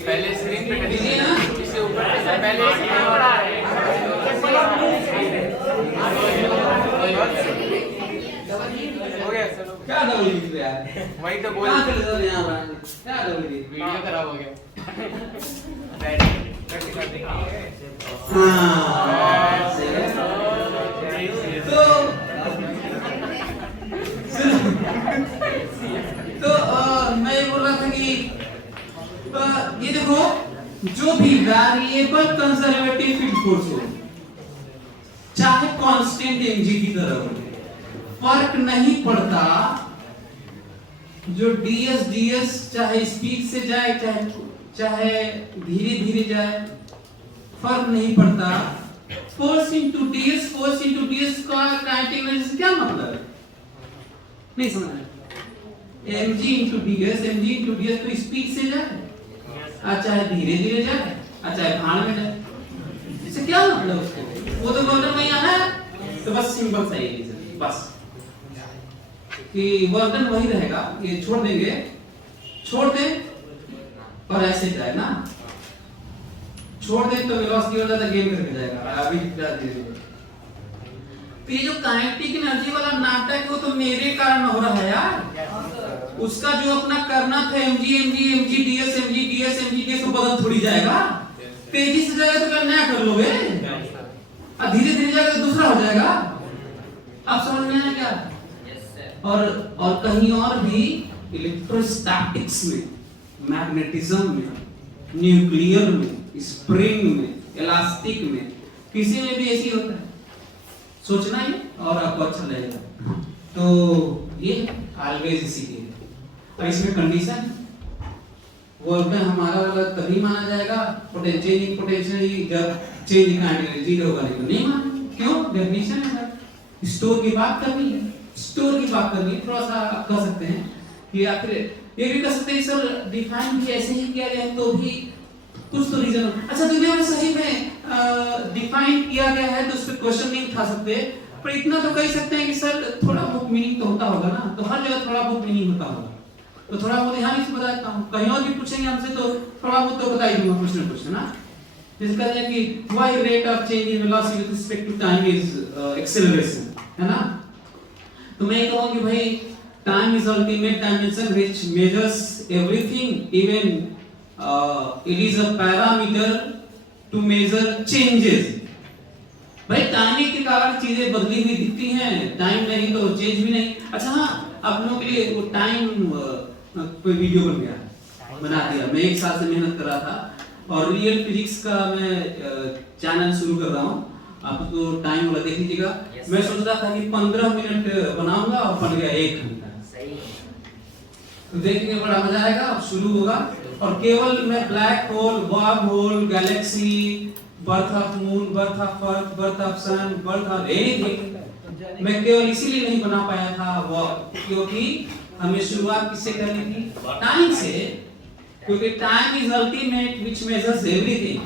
पहले स्क्रीन पे करिए ना, इससे ऊपर पहले स्क्रीन पर आ रहे हैं। हो गया सर, क्या डबल लिख रहा है? वही तो बोल कहाँ चले जाते हैं यहाँ पर? क्या डबल लिख? वीडियो खराब हो गया। हाँ तो मैं ये बोल रहा था कि ये देखो, जो भी वेरिएबल कंजर्वेटिव फील्ड फोर्स हो, चाहे कांस्टेंट mg की तरह हो, फर्क नहीं पड़ता। जो ds चाहे स्पीड से जाए चाहे धीरे धीरे जाए, फर्क नहीं पड़ता। फोर्स इनटू ds का काइनेटिक एनर्जी से क्या मतलब है? नहीं समझ आया। mg इनटू ds तो स्पीड से जाए, चाहे धीरे धीरे जाए, चाहे भाड़ में जाए, इससे क्या मतलब उसको? वो तो वर्डन में आना है, तो बस सिंपल सा ये रीजन, बस कि वर्डन वही रहेगा। ये छोड़ देंगे, छोड़ दे और ऐसे जाए ना, छोड़ दे तो वेलोसिटी हो जाता, गेम करके जाएगा अभी धीरे। तो ये जो काइनेटिक एनर्जी वाला नाटक है वो तो मेरे कारण हो रहा है यार। उसका जो अपना करना था mg ds तो बदल थोड़ी जाएगा। तेजी से जाएगा तो क्या नया कर लोगे, और धीरे धीरे जाएगा तो दूसरा हो जाएगा। आप समझ में आया क्या? और कहीं और भी इलेक्ट्रोस्टैटिक्स में, मैग्नेटिज्म में, न्यूक्लियर में, स्प्रिंग में, इलास्टिक में, किसी में भी ऐसी होता है। सोचना है और आपको अच्छा लगेगा। तो ये ऑलवेज इसी के, और इसमें कंडीशन वर्क हमारा वाला तभी माना जाएगा पोटेंशियल जब चेंज काइनेटिक एनर्जी होगा, नहीं तो नहीं माना। क्यों? डेफिनेशन है सर, स्टोर की बात करनी है, स्टोर की बात करनी है। थोड़ा सा आप कह सकते हैं कि आखिर ये भी कह सकते हैं सर डिफाइन भी ऐसे ही किया गया है तो भी कुछ तो रीजन। अच्छा दुनिया में सही में डिफाइन किया गया है तो उस पर क्वेश्चन नहीं उठा सकते, पर इतना तो कह सकते हैं कि सर थोड़ा बहुत मीनिंग तो होता होगा ना, तो हर जगह थोड़ा बहुत मीनिंग होता होगा। तो थोड़ा बहुत यहाँ भी बता देता हूँ, कहीं और भी पूछेंगे हमसे तो थोड़ा बहुत तो बता ही दूंगा कुछ ना। जैसे कहते हैं कि why rate of change in velocity with respect to time is acceleration, है ना। तो मैं कहूँ कि भाई time is ultimate dimension which measures everything, even it is a parameter to measure changes. भाई टाइमिंग के कारण चीजें बदली हुई दिखती हैं, टाइम नहीं तो चेंज भी नहीं। अच्छा हाँ, आप लोगों के लिए वो टाइम कोई वीडियो बना दिया, मैं एक साल से मेहनत कर रहा था, और रियल फिजिक्स का मैं चैनल शुरू कर रहा हूँ, आप तो टाइम वाला देख लीजिएगा। मैं सोच रहा था कि 15 मिनट बनाऊंगा और बन गया 1 घंटा। तो देखने में बड़ा मजा आएगा। अब शुरू होगा और केवल मैं black hole, worm hole, galaxy, birth of moon, birth of earth, birth of sun, birth of anything, मैं केवल इसीलिए नहीं बना पाया था वो क्योंकि हमें शुरुआत किससे करनी थी? टाइम से, क्योंकि time is ultimate which measures everything,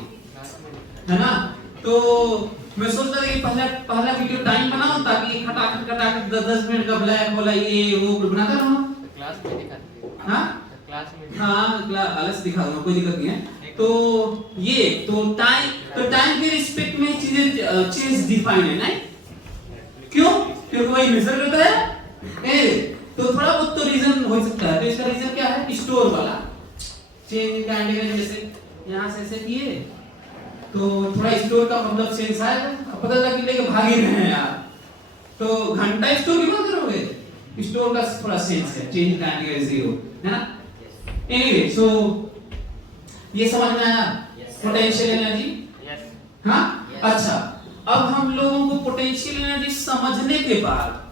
है ना। तो मैं सोच रहा था कि पहला वीडियो टाइम बनाऊं ताकि खटाखट 10 मिनट का ब्लैक होल ये वो बनाता रहूं। क्लास में दिखाते हैं। हां क्लास में, हाँ अलग दिखा दूंगा, कोई दिक्कत नहीं है। तो ये तो टाइम के रिस्पेक्ट में चीजें चेंज डिफाइन है ना। क्यों? क्योंकि वही मेजर करता है। तो थोड़ा बहुत तो रीजन हो सकता है। तो इसका रीजन क्या है? स्टोर वाला चेंज इन कैंडिडेट, जैसे यहाँ से ऐसे किए तो थोड़ा स्टोर का मतलब सेंस आया, पता चला कि लेके भाग ही रहे हैं यार, तो घंटा स्टोर क्यों करोगे? स्टोर का थोड़ा सेंस है, चेंज इन कैंडिडेट 0 है ना। एनीवे सो ये समझ में आया पोटेंशियल एनर्जी? हाँ अच्छा, अब हम लोगों को पोटेंशियल एनर्जी समझने के बाद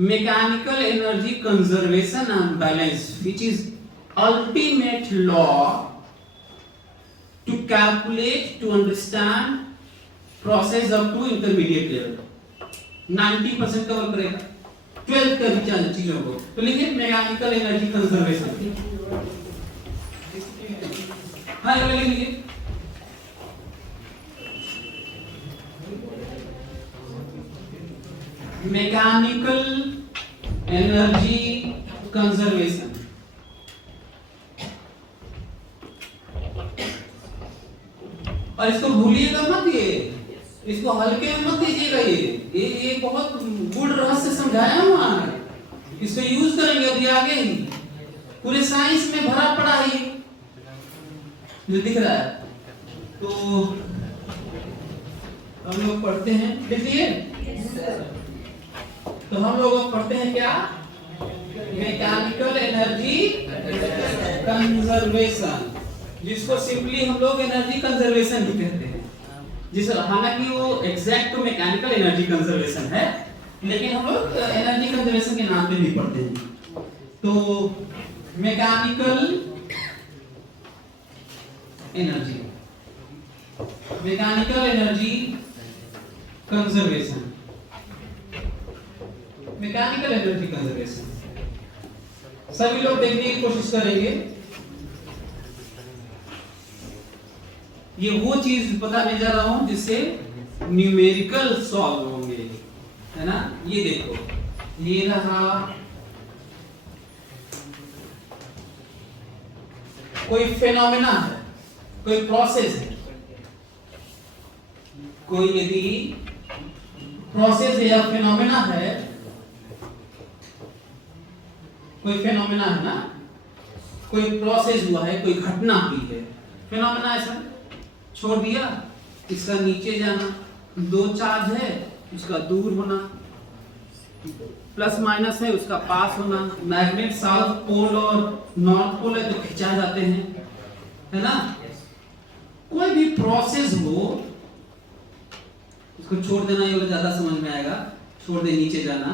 mechanical energy conservation and balance which is ultimate law to calculate to understand process up to intermediate level 90% cover करेगा 12th का भी चीजों को। तो लिखिए मैकेनिकल एनर्जी कंजर्वेशन। हाँ ये लिखिए मैकेनिकल एनर्जी कंजर्वेशन। और इसको भूलिएगा मत, ये इसको हल्के में मत लीजिएगा। ये बहुत गुड रहस्य समझाया हुआ, इसको यूज करेंगे अभी आगे ही, पूरे साइंस में भरा पड़ा है ये दिख रहा है। तो हम लोग पढ़ते हैं, देखिए तो हम लोग पढ़ते हैं क्या? मैकेनिकल एनर्जी कंजर्वेशन, जिसको सिंपली हम लोग एनर्जी कंजर्वेशन भी कहते हैं। जिस हालांकि वो एग्जैक्ट तो मैकेनिकल एनर्जी कंजर्वेशन है, लेकिन हम लोग एनर्जी कंजर्वेशन के नाम पे भी पढ़ते हैं। तो mechanical energy, mechanical energy conservation, mechanical energy conservation सभी लोग देखने की कोशिश करेंगे। ये वो चीज बताने जा रहा हूं जिससे न्यूमेरिकल सॉल्व होंगे, है ना। ये देखो, ये रहा कोई फेनोमेना है, कोई प्रोसेस है, कोई यदि प्रोसेस या फेनोमेना है, कोई फेनोमेना है ना, कोई प्रोसेस हुआ है, कोई घटना हुई है, फेनोमेना ऐसा छोड़ दिया, इसका नीचे जाना, दो चार्ज है, इसका दूर होना, प्लस माइनस है उसका पास होना, मैग्नेट साउथ पोल और नॉर्थ पोल है तो खिंचा जाते हैं, है ना। कोई भी प्रोसेस हो, इसको छोड़ देना, ये ज्यादा समझ में आएगा, छोड़ दे नीचे जाना।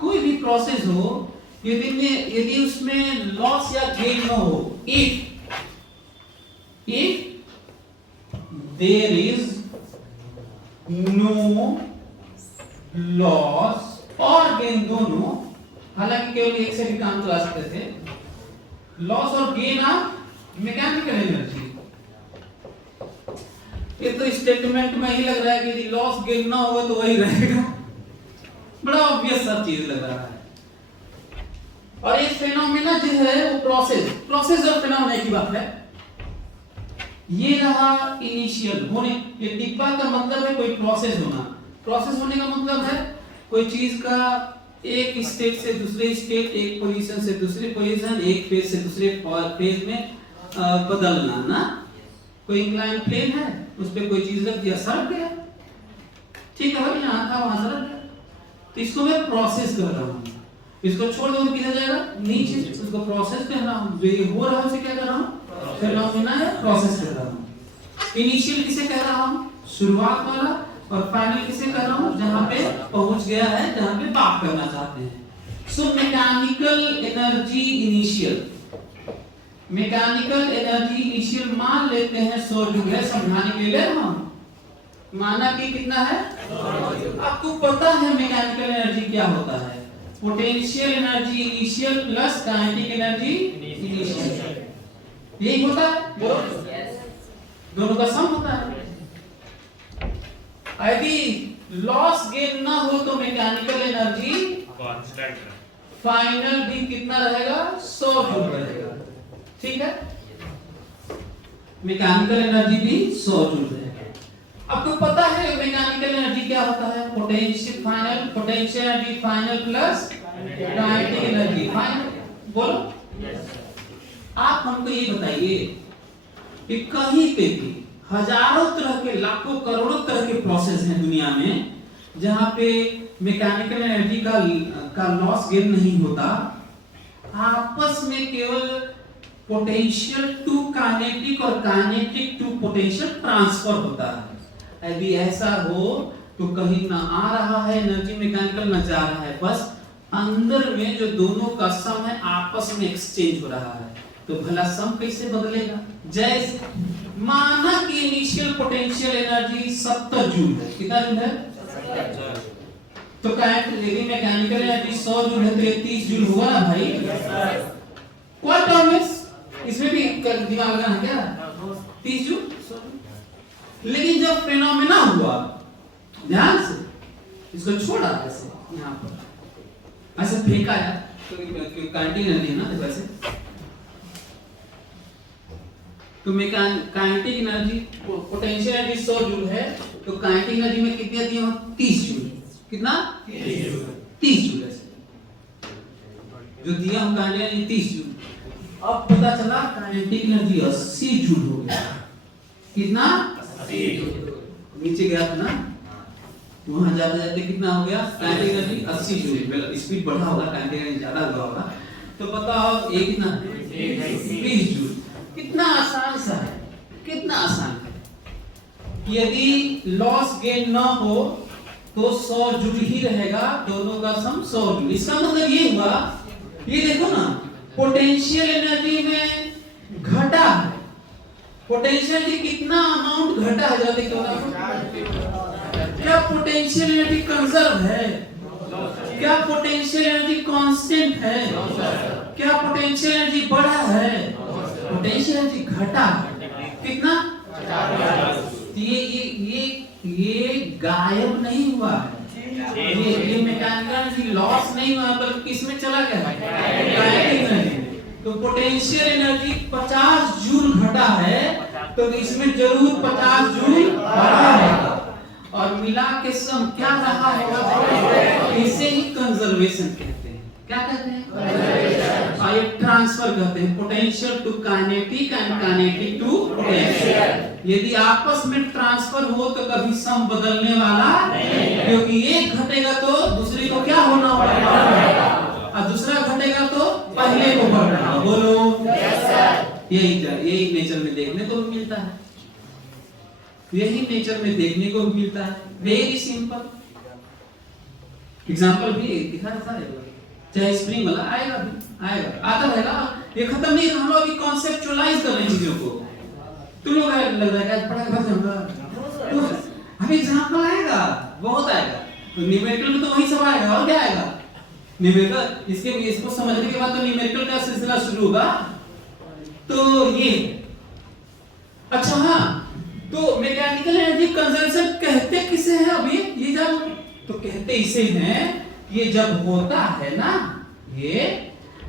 कोई भी प्रोसेस हो, यदि उसमें लॉस या गेन न हो, if there is no loss और गेन दोनों, हालांकि केवल एक से भी काम चला सकते थे, लॉस और गेन ऑफ मैकेनिकल एनर्जी। ये तो स्टेटमेंट में ही लग रहा है कि यदि लॉस गेन ना होगा तो वही रहेगा, बड़ा ऑब्वियस सा चीज लग रहा है। और ये फेनोमेना जो है वो प्रोसेस और फेनोमेना की बात है। ये रहा इनिशियल होने, ये डिब्बा का मतलब है कोई प्रोसेस होना। प्रोसेस होने का मतलब है कोई चीज का एक स्टेट से दूसरे स्टेट, एक पोजीशन से दूसरे पोजीशन, एक फेज से दूसरे फेज में बदलना ना। कोई इंक्लाइन प्लेन है, उस पे कोई चीज रख दिया, सरक गया, ठीक है भाई, यहाँ था वहां सरक गया, तो इसको मैं प्रोसेस कर रहा हूँ। इसको छोड़ दो तो किधर जाएगा? नीचे। उसको प्रोसेस कह रहा हूँ, जो ये हो रहा है उसे क्या कर रहा हूँ? फेनोमेना है, प्रोसेस कर रहा हूँ। इनिशियल किसे कह रहा हूँ? शुरुआत वाला। और फाइनल किसे कह रहा हूँ? जहां पे पहुंच गया है, जहां पे बात करना चाहते हैं। So mechanical energy initial, mechanical energy initial मान लेते हैं 100 जूल है, समझाने के लिए हम माना कि कितना है? आपको पता है मैकेनिकल एनर्जी क्या होता है? Potential energy initial plus kinetic energy initial, यही होता है, दोनों का सम होता है। यदि लॉस गेन ना हो तो मैकेनिकल एनर्जी कांस्टेंट, फाइनल भी कितना रहेगा? 100 जूल रहेगा, ठीक है। मैकेनिकल एनर्जी भी 100 जूल रहेगा। आपको पता है मैकेनिकल एनर्जी क्या होता है? Potential energy final plus kinetic energy final. बोलो आप हमको ये बताइए कि कहीं पे भी हजारों तरह के, लाखों करोड़ों तरह के प्रोसेस हैं दुनिया में जहां पे मैकेनिकल एनर्जी का लॉस गेन नहीं होता, आपस में केवल पोटेंशियल टू काइनेटिक और काइनेटिक टू पोटेंशियल ट्रांसफर होता है। यदि ऐसा हो तो कहीं ना आ रहा है एनर्जी मैकेनिकल, ना जा रहा है, बस अंदर में जो दोनों का सम है आपस में एक्सचेंज हो रहा है। तो भला सम कैसे बदलेगा? जैसे माना कि इनिशियल पोटेंशियल एनर्जी 70 जूल है। कितना जूल है? तो यदि मैकेनिकल एनर्जी 100 जूल है तो ये 30 जूल होगा ना भाई? व्हाट ऑलवेज इसमें भी दिमाग लगाना क्या? 30 जूल। लेकिन जब फेनोमेना हुआ, ध्यान से इसको छोड़ा, ऐसे यहाँ पर ऐसे फेंका है तो काइनेटिक एनर्जी है ना, देखो ऐसे, तो kinetic energy potential energy 100 joule है तो काइनेटिक एनर्जी में कितनी आती है? 30 जूल। कितना? 30 जूल ऐसे जो दिया हम काइनेटिक एनर्जी 30 जूल। अब पता चला काइनेटिक एनर्जी 80 जूल हो गया। कितना? 80 जूल। नीचे गया था ना, वहां जाते जाते कितना हो गया? Kinetic energy 80 joule. स्पीड बढ़ा होगा, काइनेटिक एनर्जी ज्यादा हुआ होगा, तो बताओ ये कितना? 20 जूल। कितना आसान सा है, कितना आसान है। यदि लॉस गेन ना हो तो 100 जूल ही रहेगा, दोनों का सम 100 जूल। इसका मतलब ये हुआ, ये देखो ना, पोटेंशियल एनर्जी में घटा है, पोटेंशियल एनर्जी कितना अमाउंट घटा है जरा देखो ना। क्या पोटेंशियल एनर्जी कंजर्व है? क्या पोटेंशियल एनर्जी कांस्टेंट है? क्या पोटेंशियल एनर्जी बढ़ा है? पोटेंशियल एनर्जी घटा है। कितना? ये गायब नहीं हुआ है, ये मैकेनिकल एनर्जी लॉस नहीं हुआ, बल्कि किसमें चला गया है? Kinetic energy. तो पोटेंशियल एनर्जी 50 जूल घटा है तो इसमें जरूर 50 जूल बढ़ा है, और मिला के सम क्या रहा होगा? इसे ही कंजर्वेशन कहते हैं। क्या कहते हैं? और ये ट्रांसफर कहते हैं, potential to kinetic and kinetic to potential. यदि आपस में ट्रांसफर हो तो कभी सम बदलने वाला नहीं, क्योंकि एक घटेगा तो दूसरे को क्या होना होगा, और दूसरा घटेगा तो पहले को बढ़ना। बोलो यही नेचर में देखने को भी मिलता है, यही नेचर में देखने को भी मिलता है। वेरी सिंपल एग्जांपल भी दिखा था, चाहे स्प्रिंग वाला आएगा भी, आएगा, आता रहेगा, ये खत्म नहीं। हम लोग अभी कॉन्सेप्चुअलाइज कर रहे हैं चीजों को। तुम लोग लग रहा है पढ़ा बस होगा, तो अभी एग्जांपल आएगा, बहुत आएगा। तो न्यूमेरिकल में तो वही सब आएगा, और क्या आएगा? न्यूमेरिकल, इसको समझने के बाद तो न्यूमेरिकल का सिलसिला शुरू होगा। तो ये अच्छा, हाँ, तो मैकेनिकल एनर्जी कंजर्वेशन कहते किसे हैं अभी? ये जब, तो कहते इसे हैं, ये जब होता है ना, ये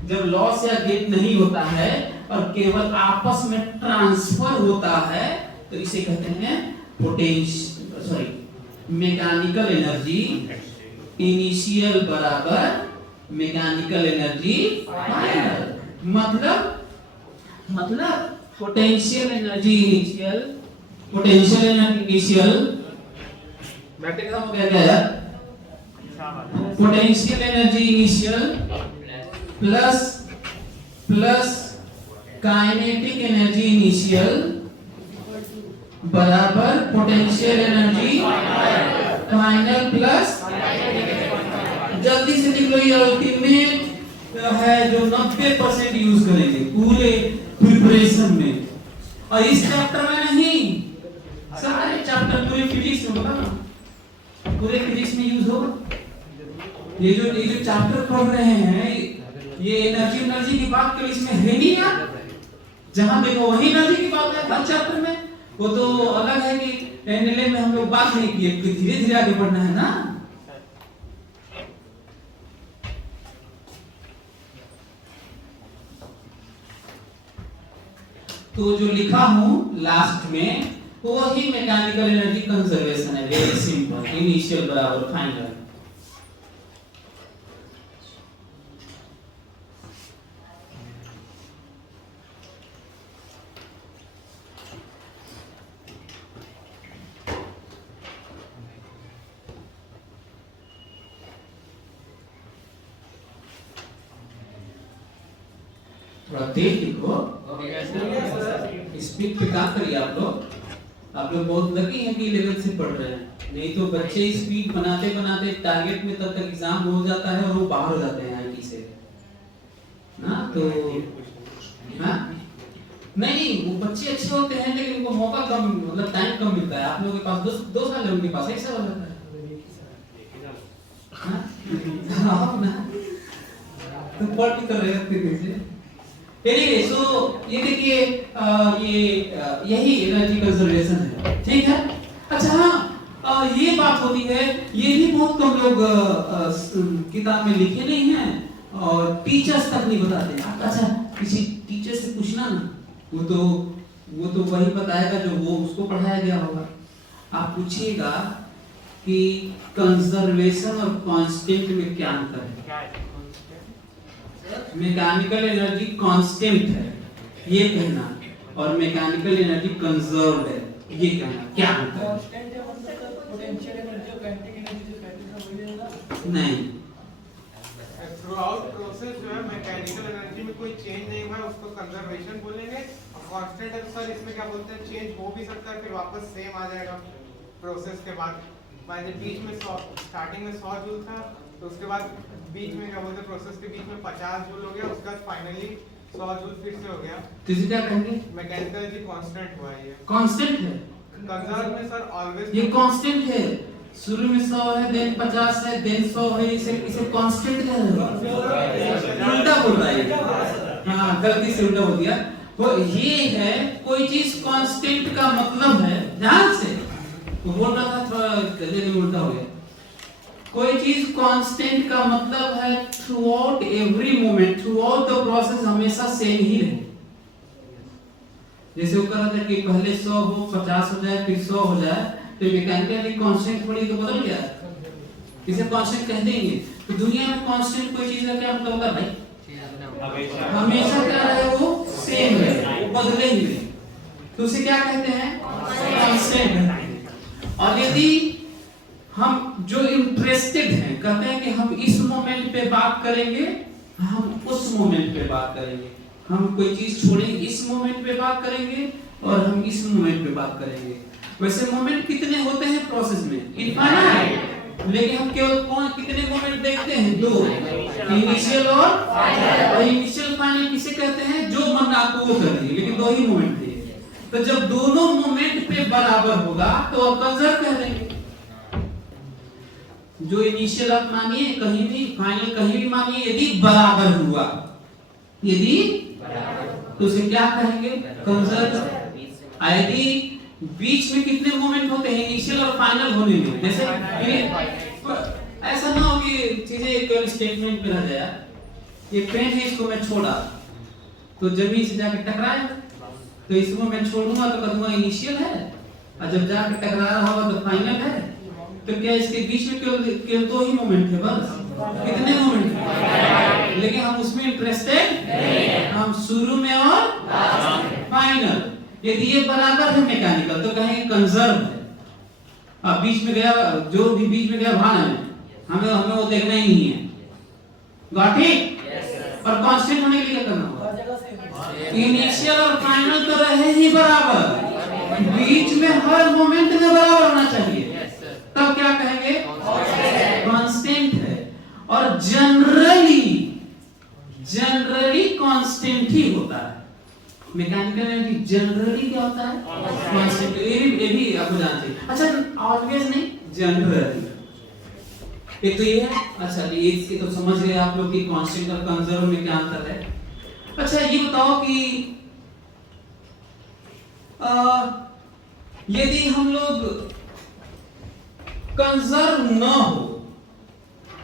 जब लॉस या गेन नहीं होता है और केवल आपस में ट्रांसफर होता है, तो इसे कहते हैं मैकेनिकल एनर्जी इनिशियल बराबर मैकेनिकल एनर्जी फाइनल। मतलब potential energy initial, potential energy initial, बैठे खत्म हो गया यार? Potential energy initial plus kinetic energy initial बराबर पोटेंशियल एनर्जी फाइनल प्लस, जल्दी से लिख लो, ये अल्टीमेट है जो 90% यूज करेंगे पूरे प्रिपरेशन में, और इस चैप्टर में नहीं, सारे चैप्टर पूरे फिजिक्स में, बता ना, पूरे फिजिक्स में यूज होगा। ये जो चैप्टर पढ़ रहे हैं, ये एनर्जी की बात तो इसमें है नहीं यार। जहां देखो वही एनर्जी की बात है हर चैप्टर में। वो तो अलग है कि एनएलए में हम लोग बात नहीं किए, धीरे धीरे आगे बढ़ना है ना। तो जो लिखा हूं लास्ट में, वो ही मैकेनिकल एनर्जी कंजर्वेशन है, वेरी सिंपल, इनिशियल बराबर फाइनल। थोड़ा तेज लिखो, स्पीड पे काम करिए आप लोग बहुत लकी हैं कि लेवल से पढ़ रहे हैं, नहीं तो बच्चे स्पीड बनाते बनाते टारगेट में तब तक एग्जाम हो जाता है और वो बाहर हो जाते हैं आईटी से ना। तो हाँ नहीं, वो बच्चे अच्छे होते हैं लेकिन उनको मौका कम, मतलब टाइम कम मिलता है। आप लोगों के पास दो साल है, उनके पास 1 साल होता है हाँ ना, तो पढ़ भी कर रहे हैं। एनीवे, सो ये देखिए यही एनर्जी कंजर्वेशन है, ठीक है। अच्छा हाँ, ये बात होती है, ये भी बहुत कम लोग किताब में लिखे नहीं हैं और टीचर्स तक नहीं बताते। अच्छा किसी टीचर से पूछना ना, वो तो वही बताएगा जो वो उसको पढ़ाया गया होगा। आप पूछिएगा कि कंजर्वेशन और कांस्टेंट में क्या अंतर है। मैकेनिकल एनर्जी कांस्टेंट है ये कहना, और मैकेनिकल एनर्जी कंजर्व्ड है ये कहना, क्या अंतर है? कांस्टेंट है मतलब पोटेंशियल एनर्जी और काइनेटिक एनर्जी जो कहते हैं वही रहेगा। नहीं, थ्रू आउट प्रोसेस जो है मैकेनिकल एनर्जी में कोई चेंज नहीं हुआ है, उसको कंजर्वेशन बोलेंगे। और कांस्टेंट है सर, इसमें क्या बोलते हैं, चेंज हो भी सकता है फिर वापस सेम आ जाएगा प्रोसेस के बाद। मान लीजिए बीच में 100, स्टार्टिंग में 100 जूल था, तो उसके बाद बीच में क्या बोलते हैं, प्रोसेस के बीच में 50 जूल हो गया, उसके बाद फाइनली 100 जूल फिर से हो गया। तो इसे क्या कहेंगे? मैकेनिकल एनर्जी कांस्टेंट हुआ है ये। कांस्टेंट है, कंजर्व में सर ऑलवेज ये कांस्टेंट है। शुरू में 100 है, देन 50 है, देन 100 है, इसे कांस्टेंट कह रहे हो। उल्टा बोल रहा है, हाँ गलती से उल्टा बोल दिया। वो ये है, कोई चीज कांस्टेंट का मतलब है, ध्यान से वो बोल रहा था, थोड़ा गले में उल्टा हो गया। कोई चीज कांस्टेंट का मतलब है through out every moment, through out the process हमेशा सेम ही रहे। जैसे वो कह रहा था कि पहले 100 हो, 50 हो जाए, फिर 100 हो जाए, तो मैकेनिकली कांस्टेंट थोड़ी तो बदल गया, इसे कांस्टेंट कहते ही नहीं। तो दुनिया में कांस्टेंट कोई चीज का क्या मतलब होता है भाई? हमेशा क्या रहे, वो सेम रहे, वो बदले ही नहीं, तो उसे क्या कहते हैं? कांस्टेंट। और यदि हम जो इंटरेस्टेड हैं, कहते हैं कि हम इस मोमेंट पे बात करेंगे, हम उस मोमेंट पे बात करेंगे, हम कोई चीज छोड़ेंगे, इस मोमेंट पे बात करेंगे और हम इस मोमेंट पे बात करेंगे। वैसे मोमेंट कितने होते हैं प्रोसेस में? इनफाइनाइट, लेकिन हम केवल कितने मोमेंट देखते हैं? 2, इनिशियल और फाइनल। इनिशियल फाइनल किसे कहते हैं? जो मन आपको वो कर दिए, लेकिन 2 ही मोमेंट थे। तो जब दोनों मोमेंट पे बराबर होगा तो कंजर्व कह देंगे। जो इनिशियल आप मानिए कहीं भी, फाइनल कहीं भी मानिए, यदि बराबर हुआ, यदि तो उसे क्या कहेंगे? कंजर्व। यदि बीच में कितने मोमेंट होते हैं इनिशियल और फाइनल होने में? जैसे ऐसा ना हो कि चीजें केवल स्टेटमेंट पे रह जाए, ये पेन है इसको मैं छोड़ा तो जमीन से जाकर टकराएगा, तो इसको मैं छोड़ूंगा तो कहूंगा इनिशियल है, और जब जाकर टकरा रहा होगा तो फाइनल है। तो क्या इसके बीच में केवल 2 ही मोमेंट है बस? कितने मोमेंट है? लेकिन हम उसमें इंटरेस्टेड नहीं, हम शुरू में और फाइनल। यदि ये बराबर है मैकेनिकल तो कहेंगे कंजर्व है। अब बीच में गया, जो भी बीच में गया भाना में, हमें वो देखना ही नहीं है। Got it? और कांस्टेंट होने के लिए क्या करना होगा? इनिशियल और फाइनल तो रहे ही बराबर, बीच में हर मोमेंट में बराबर होना चाहिए, तब क्या कहेंगे? कांस्टेंट है। और जनरली कांस्टेंट ही होता है। मैकेनिकल एनर्जी जनरली क्या होता है? कांस्टेंट। ये भी आपको जानते हैं। अच्छा ऑलवेज नहीं, जनरली। एक तो ये है। अच्छा ये इसके तो समझ गए आप लोग कि कांस्टेंट और कंजर्व में क्या अंतर है। अच्छा ये बताओ कि यदि हम लोग कंजर्व न हो,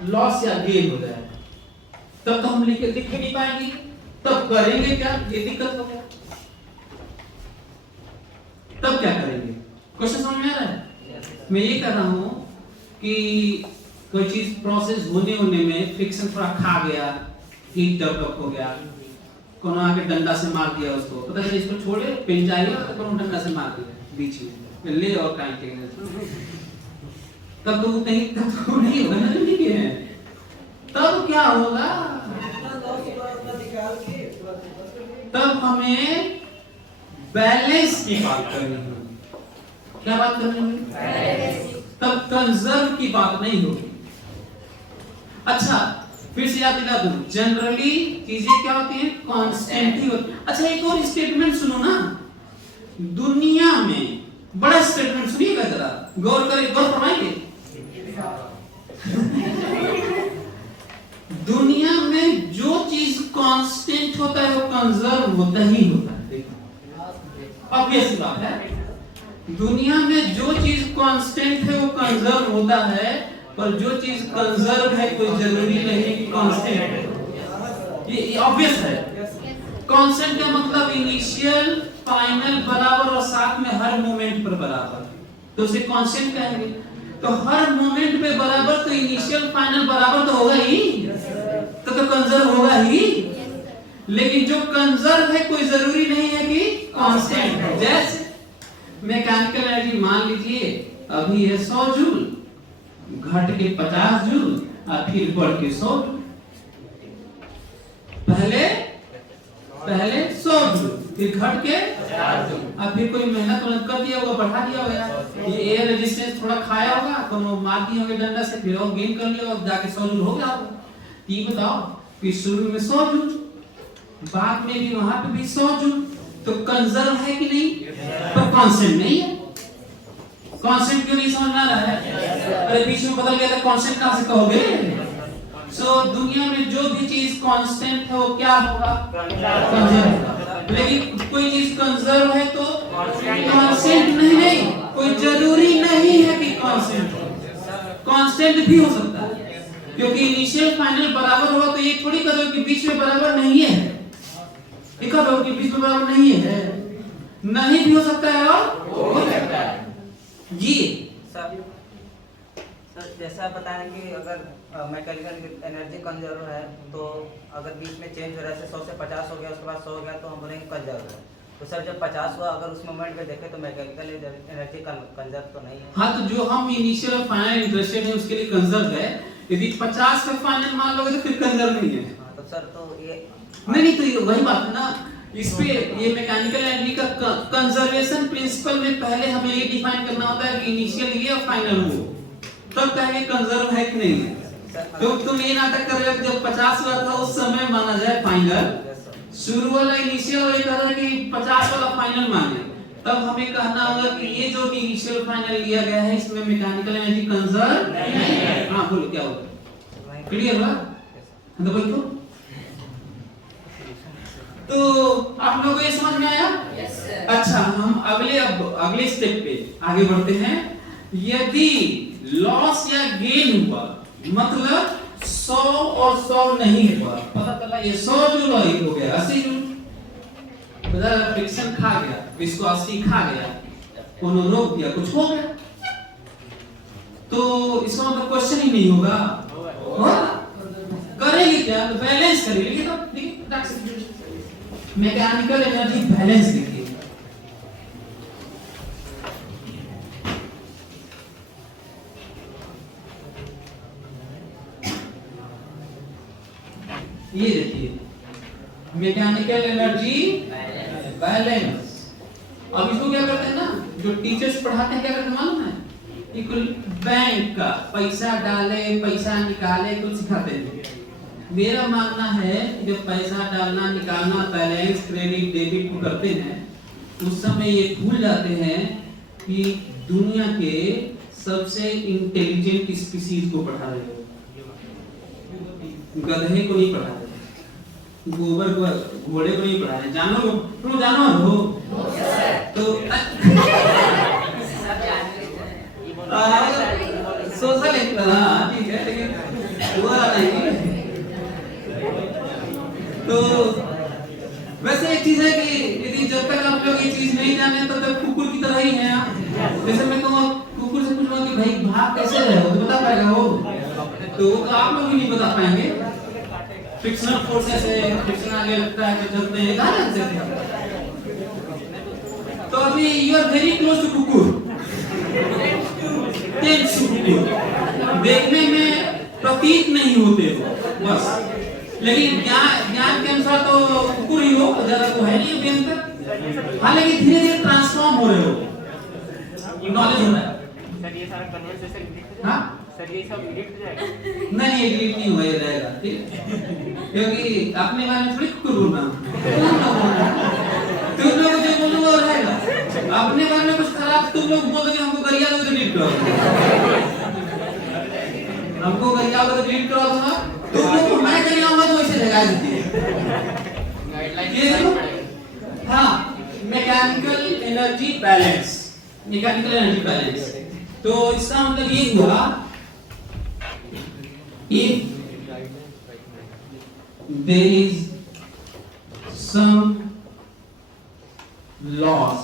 लॉस या गेन हो जाए, तब तो हम लिख नहीं पाएंगे, तब करेंगे क्या? ये दिक्कत हो गया, तब क्या करेंगे? क्वेश्चन समझ में आ रहा है? मैं ये कर रहा हूँ कि कोई चीज प्रोसेस होने में फ्रिक्शन थोड़ा खा गया, हीट डेवलप हो गया, कोनो आके डंडा से मार दिया उसको, पता चला इसको छोड़े पेन चाहिए तो कोनो डंडा से मार दिया बीच में, ले और टाइम टेकने तब तो नहीं होगा ना, नहीं है तब क्या होगा? तब हमें बैलेंस की बात करनी होगी। क्या बात करनी होगी? तब कंजर्व की बात नहीं होगी। अच्छा फिर से याद दिला दूं, जनरली चीजें क्या होती हैं? कांस्टेंट ही होती हैं। अच्छा एक और स्टेटमेंट सुनो ना, दुनिया में बड़ा स्टेटमेंट सुनिएगा जरा, गौर करें, गौर फरमाइए। दुनिया में जो चीज कांस्टेंट होता है वो कंजर्व होता ही होता है। देखो ऑब्वियस बात है, दुनिया में जो चीज कांस्टेंट है वो कंजर्व होता है, पर जो चीज कंजर्व है कोई जरूरी नहीं कि कांस्टेंट है। ये ऑब्वियस है। कांस्टेंट का मतलब इनिशियल फाइनल बराबर और साथ में हर मोमेंट पर बराबर, तो उसे कांस्टेंट कहेंगे। तो हर मोमेंट पे बराबर, तो इनिशियल फाइनल बराबर तो होगा ही, तो कंजर्व होगा ही। लेकिन जो कंजर्व है कोई जरूरी नहीं है कि कांस्टेंट हो। जैसे मैकेनिकल एनर्जी मान लीजिए अभी है 100 जूल, घट के 50 जूल और फिर बढ़ के 100 जूल। पहले 100 जूल, फिर घट के 50 जूल, और फिर कोई मेहनत कर दिया होगा, बढ़ा दिया होगा, ये एयर रेजिस्टेंस थोड़ा खाया होगा, तो मार दिए होंगे डंडा से, फिर और गेन कर लिया होगा, जाके 100 जूल हो गया होगा। ये बताओ, फिर शुरू में 100 जूल, बाद में भी वहां पे भी 100 जूल, तो कंजर्व है कि नहीं? पर कांस्टेंट नहीं है। कांस्टेंट क्यों नहीं समझ में आ रहा है? अरे बीच में बदल गया था, कांस्टेंट कहां से कहोगे? दुनिया में जो भी चीज कांस्टेंट है वो क्या होगा? कंजर्व। लेकिन कोई चीज कंजर्व है तो कांस्टेंट नहीं, कोई जरूरी नहीं है कि कांस्टेंट हो, कांस्टेंट भी हो सकता है, क्योंकि इनिशियल फाइनल बराबर होगा, तो ये थोड़ी कदम के बीच में बराबर नहीं है, एक कदम के बीच में बराबर नहीं है, नहीं भी हो सकता है और हो सकता है। जी सर जैसा आप बताएं कि अगर मैकेनिकल एनर्जी कंजर्व है, तो अगर बीच में चेंज हो रहा है, 100 से 50 हो गया, उसके बाद 100 हो गया, तो हम बोलेंगे कंजर्व है। तो सर जब 50 हुआ, अगर उस मोमेंट में देखें तो मैकेनिकल एनर्जी कंजर्व तो नहीं है। हाँ, तो जो हम इनिशियल और फाइनल इंटरेस्टेड है उसके लिए कंजर्व है। यदि 50 का फाइनल मान लोगे तो फिर कंजर्व नहीं है। हाँ, तो सर तो ये नहीं, तो ये वही बात है ना, इस पे ये मैकेनिकल एनर्जी का कंजर्वेशन प्रिंसिपल में पहले हमें ये डिफाइन करना होता है कि इनिशियल ये और फाइनल वो, तब कहेंगे कंजर्व है कि नहीं है। तो तुम ये नाटक कर रहे हो, जब 50 हुआ था उस समय माना जाए फाइनल, शुरू वाला इनिशियल वाला कह रहा है कि 50 वाला फाइनल माने, तब हमें कहना होगा कि ये जो भी इनिशियल फाइनल लिया गया है इसमें मैकेनिकल एनर्जी कंजर्व नहीं है। हाँ बोलो क्या होगा? क्लियर हुआ? तो भाई तो आप लोगों को ये समझ में आया? Yes sir. अच्छा, हम अगले स्टेप पे आगे बढ़ते हैं। यदि लॉस या गेन हुआ, मतलब 100 और 100 नहीं हुआ, पता चला ये 100 जूल और हो गया 80 जूल, पता फ्रिक्शन खा गया, विस्कोसिटी खा गया, कोनो रोक दिया, कुछ हो गया, तो इसका मतलब क्वेश्चन ही नहीं होगा। करेंगे क्या? बैलेंस करेंगे। लिखिए तो, देखिए मैकेनिकल एनर्जी बैलेंस लिखिए। ये देखिए मैकेनिकल एनर्जी बैलेंस। अब इसको क्या करते हैं ना, जो टीचर्स पढ़ाते हैं क्या करते हैं मालूम है? इक्वल बैंक का पैसा डाले पैसा निकाले कुछ सिखाते हैं। मेरा मानना है जब पैसा डालना निकालना बैलेंस क्रेडिट डेबिट करते हैं उस समय ये भूल जाते हैं कि दुनिया के सबसे इंटेलिजेंट स्पीशीज को पढ़ा रहे हो, गधे को नहीं पढ़ा रहे, गोबर को, घोड़े को नहीं पढ़ा रहे, जानवर को। तुम जानवर हो तो सोशल ठीक है, लेकिन वो नहीं। तो वैसे एक चीज है कि यदि जब तक आप लोग ये चीज नहीं जाने तो कुकुर की तरह ही है आप। जैसे मैं कहूँ कुकुर से पूछूंगा कि भाई भाग कैसे रहे हो, तो बता पाएगा वो? तो वो तो आप लोग भी नहीं बता पाएंगे। फ्रिक्शनल फोर्सेस है, फ्रिक्शन आगे लगता है तो चलते हैं, कहाँ लगते हैं? तो अभी you are very close to कुकुर, टेंस टू कुकुर। देखने में प्रतीत नहीं होते हो बस, लेकिन ज्ञान के अनुसार तो कुकुर ही हो, ज्यादा तो है नहीं अभी अंतर। हाँ, लेकिन धीरे धीरे ट्रांसफॉर्म हो रहे हो, नॉलेज हो रहा है। सर ये सारा कन्वर्सेशन हाँ सर ये सब एडिट हो जाएगा? नहीं, एडिट नहीं हुआ, ये रहेगा ठीक, क्योंकि अपने बारे में थोड़ी कुकुर बोलना, तुम लोग जो बोलूंगा वो रहेगा। अपने बारे में कुछ खराब तुम लोग बोल दोगे, हमको गरिया लोग डिलीट करो, हमको गरिया लोग डिलीट करो दूंगा, तुम लोग को मैं गरियाऊंगा तो वैसे जगह देती है। ये देखो, हाँ, mechanical energy balance, mechanical energy balance. तो इसका मतलब ये हुआ if there is some loss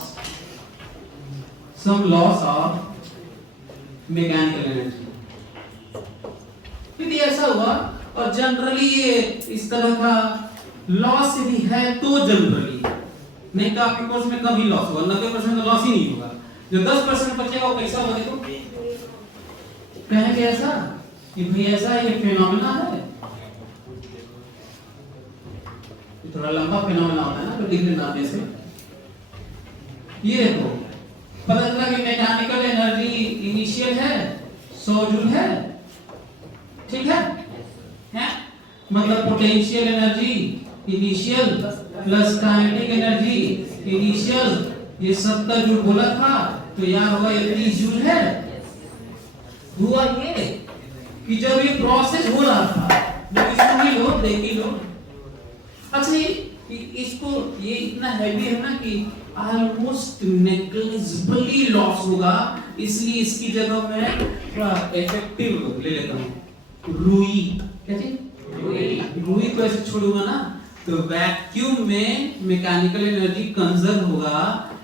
of mechanical energy, यदि ऐसा हुआ, और जनरली ये इस तरह का लॉस यदि है तो जनरली, नहीं तो आपके कोर्स में कभी लॉस होगा, 90% लॉस ही नहीं होगा। जो 10% बचेगा वो कैसा होगा? देखो, कहेंगे ऐसा कि भाई ऐसा ये फेनोमेना है, थोड़ा लंबा फेनोमेना होता है ना, तो डिग्री नापने से ये देखो पता चला कि मैकेनिकल एनर्जी इनिशियल है 100 जूल है, ठीक है? मतलब potential energy initial plus kinetic energy initial, ये 70 जूल बोला था, तो यहाँ होगा ये 30 जूल है। हुआ ये कि जब ये प्रोसेस हो रहा था, जब इसको भी लो, देखी लो, अच्छा इसको ये इतना हैवी है ना कि ऑलमोस्ट नेग्लिजिबली लॉस होगा, इसलिए इसकी जगह मैं थोड़ा इफेक्टिव ले लेता हूँ, रुई। क्या चीज? रुई को ऐसे छोड़ूंगा ना तो वैक्यूम में मैकेनिकल एनर्जी कंजर्व होगा,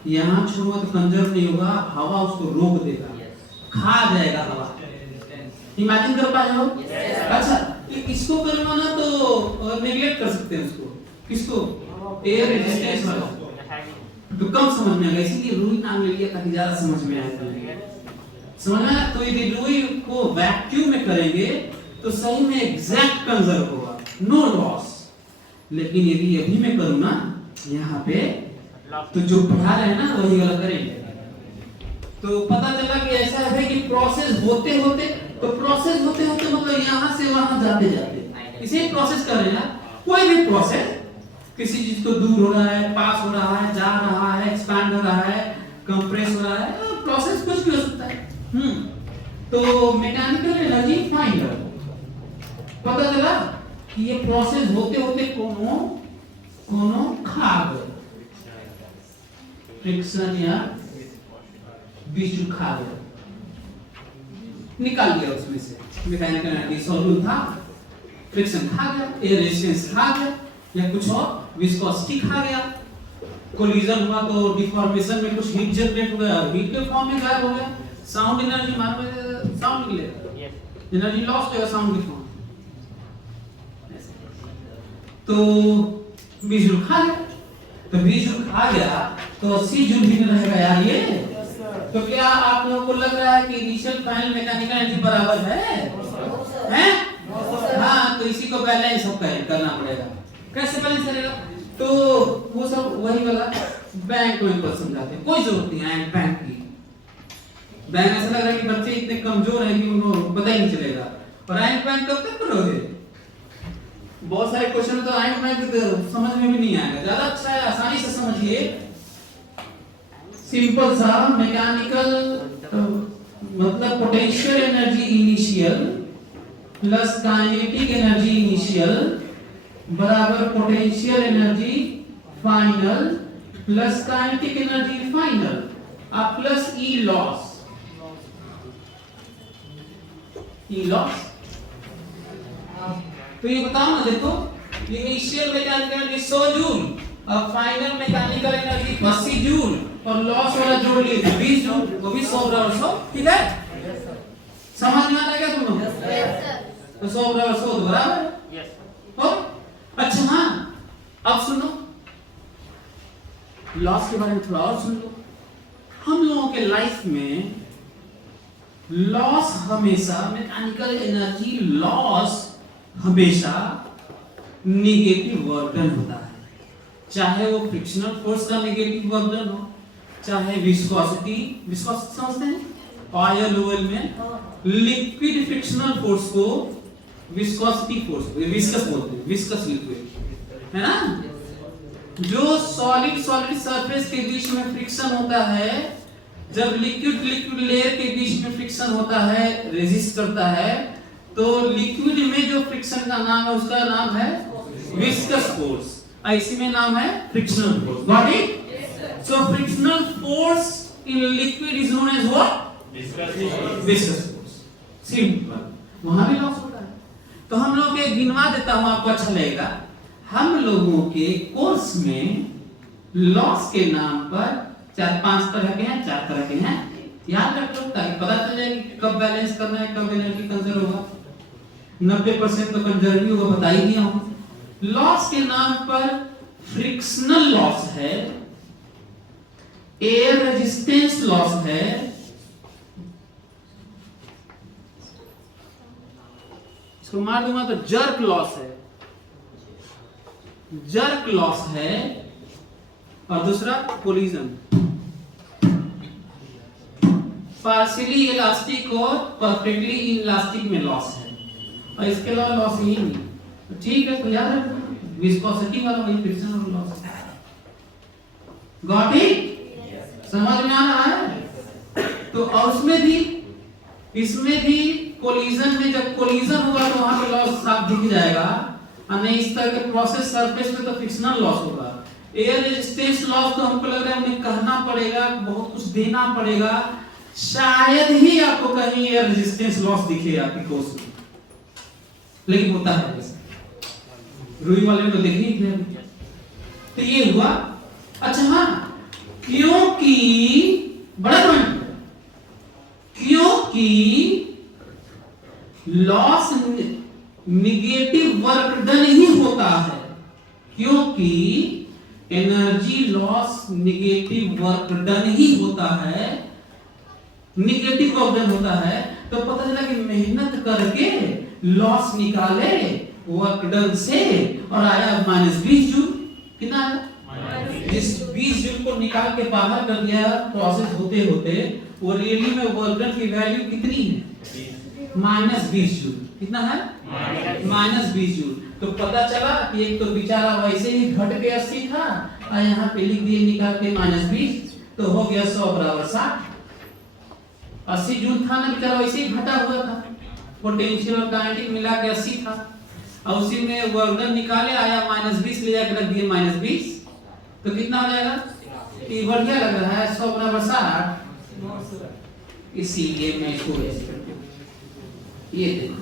यहाँ छोड़ूंगा तो कंजर्व नहीं होगा, हवा उसको रोक देगा, खा जाएगा हवा। इमेजिन कर पा रहे हो? अच्छा, इसको करूंगा ना तो नेग्लेक्ट कर सकते हैं उसको, किसको? एयर रेजिस्टेंस वाला, तो कम समझ में आएगा, इसीलिए रुई नाम ले लिया ताकि ज्यादा समझ में आए। समझना? तो यदि रुई को वैक्यूम में करेंगे तो सही में एग्जैक्ट कंजर्व होगा, नो लॉस। लेकिन यदि अभी मैं करूँ ना यहाँ पे, तो जो पढ़ा रहे हैं ना वही वाला करेंगे। तो पता चला कि ऐसा है कि प्रोसेस होते होते, तो प्रोसेस होते होते मतलब यहाँ से वहां जाते जाते, इसे प्रोसेस कर रहे हैं। कोई भी प्रोसेस, किसी चीज को दूर हो रहा है, पास हो रहा है, जा रहा है, एक्सपैंड हो रहा है, कंप्रेस हो रहा है, प्रोसेस कुछ भी हो सकता है। तो मैकेनिकल एनर्जी फाइनल पता चला कि ये प्रोसेस होते होते कोनो खाग फ्रिक्शन या बीच खा गया, निकाल दिया उसमें से, मैकेनिकल एनर्जी सॉल्यूट था, फ्रिक्शन खा गया, एयर रेजिस्टेंस खा गया, या कुछ और विस्कोसिटी खा गया, कोलिजन हुआ तो डिफॉर्मेशन में कुछ हीट जनरेट हो गया, हीट के फॉर्म में गायब हो गया, साउंड एनर्जी मान में साउंड निकलेगा, एनर्जी लॉस हो गया साउंड के फॉर्म। तो 20 जूल खा गया, तो 20 जूल खा गया तो 80 जूल भी रहेगा यार ये। तो क्या आप लोगों को लग रहा है कि इनिशियल फाइनल मैकेनिकल एनर्जी बराबर है? हैं? हाँ, तो इसी को बैलेंस करना पड़ेगा। कैसे बैलेंस करेगा? तो वो सब वही वाला बैंक में पर समझाते हैं, कोई जरूरत नहीं है बैंक की। बैंक ऐसा लग रहा है कि बच्चे इतने कमजोर हैं कि उनको पता ही नहीं चलेगा। और रैंक बैंक कब तक करोगे? बहुत सारे क्वेश्चन तो रैंक बैंक समझ में भी नहीं आएगा। ज्यादा अच्छा है आसानी से समझिए, सिंपल सा मैकेनिकल मतलब potential energy initial plus kinetic energy initial बराबर potential energy final plus kinetic energy final अब plus E loss. E loss तो ये बताओ ना, देखो इनिशियल मैकेनिकल एनर्जी 100 जूल अब फाइनल मैकेनिकल एनर्जी 80 जूल और लॉस वाला जोड़ लीजिए 20 जूल, वो भी 100 बराबर 100, ठीक है? समझ में आ गया तुम लोग? तो 100 बराबर 100 तो बराबर है। हो? अच्छा हाँ, अब सुनो, लॉस के बारे में थोड़ा और सुन लो। हम लोगों के लाइफ में लॉस हमेशा, मैकेनिकल एनर्जी लॉस हमेशा नेगेटिव वर्डन होता है। चाहे वो फ्रिक्शनल फोर्स का नेगेटिव वर्डन हो, चाहे विस्कोसिटी समझते हैं? ऑयल ओयल में लिक्विड फ्रिक्शनल फोर्स को विस्कोसिटी फोर्स, विस्कस बोलते हैं, विस्कस लिक्विड, है ना? जो सॉलिड सरफेस के बीच में फ्रिक्शन होता है, जब लिक्विड लेयर के बीच में फ्रिक्शन होता है, रेजिस्ट करता है, तो लिक्विड में जो फ्रिक्शन का नाम है उसका नाम है विस्कस फोर्स, ऐसी में नाम है frictional force. Got it? So frictional force in liquid is known as what? Viscous force. Simple. वहां भी लॉस होता है। तो हम लोग के गिनवा देता हूं, आपको अच्छा लगेगा। हम लोगों के कोर्स में लॉस के नाम पर 4-5 तरह के हैं, 4 तरह के हैं, याद रख लो ताकि पता चल जाए कि कब बैलेंस करना है, कब एनर्जी कंजर्व होगा। 90% तो कंजर्व ही होगा, बता ही दिया हूं। लॉस के नाम पर फ्रिक्शनल लॉस है, एयर रेजिस्टेंस लॉस है, इसको मार दूंगा तो जर्क लॉस है, जर्क लॉस है, और दूसरा कोलिजन, पार्शियली इलास्टिक और परफेक्टली इनलास्टिक में लॉस है, और इसके अलावा लॉस ही नहीं। तो ठीक है, तो याद रखो विस्कोसिटी वाला वही फ्रिक्शन और लॉस है। Got it? समझ में आ रहा है? तो और उसमें भी, इसमें भी कोलिजन में जब कोलिजन होगा तो वहां पे लॉस साफ दिख जाएगा, और नहीं इस तरह के प्रोसेस सरफेस में तो फ्रिक्शनल लॉस होगा। एयर रेजिस्टेंस लॉस तो हमको लग रहा है उन्हें कहना पड़ेगा, बहुत कुछ देना पड़ेगा, शायद ही आपको कहीं एयर रेजिस्टेंस लॉस दिखे आपकी कोर्स में, लेकिन होता है वैसे। रुई वाले में तो देख ही थे। तो ये हुआ। अच्छा हाँ, क्योंकि बड़ा पॉइंट, क्योंकि लॉस निगेटिव वर्क डन ही होता है, क्योंकि energy loss negative work done ही होता है, निगेटिव वर्क डन होता है, तो पता चला कि मेहनत करके लॉस निकाले वर्क डन से और आया -20 जूल। कितना आया? जिस 20 जूल को निकाल के बाहर कर दिया प्रोसेस होते होते, वो रियली में वर्क डन की वैल्यू कितनी है? -20 जूल। कितना है? -20 जूल। तो पता चला कि एक तो बेचारा वैसे ही घट के 80 था, और यहाँ पे लिख दिए निकाल के -20, तो हो गया 100 बराबर 60। 80 जूल था ना बेचारा, वैसे ही घटा हुआ था, पोटेंशियल और काइनेटिक मिला के 80 था, और उसी में वर्क डन निकाले, आया -20, ले जाकर रख दिए -20, तो कितना हो जाएगा? ये बढ़िया लग रहा है, 100 बराबर 60। इसीलिए मैं इसको ऐसे करता हूं, ये देखो।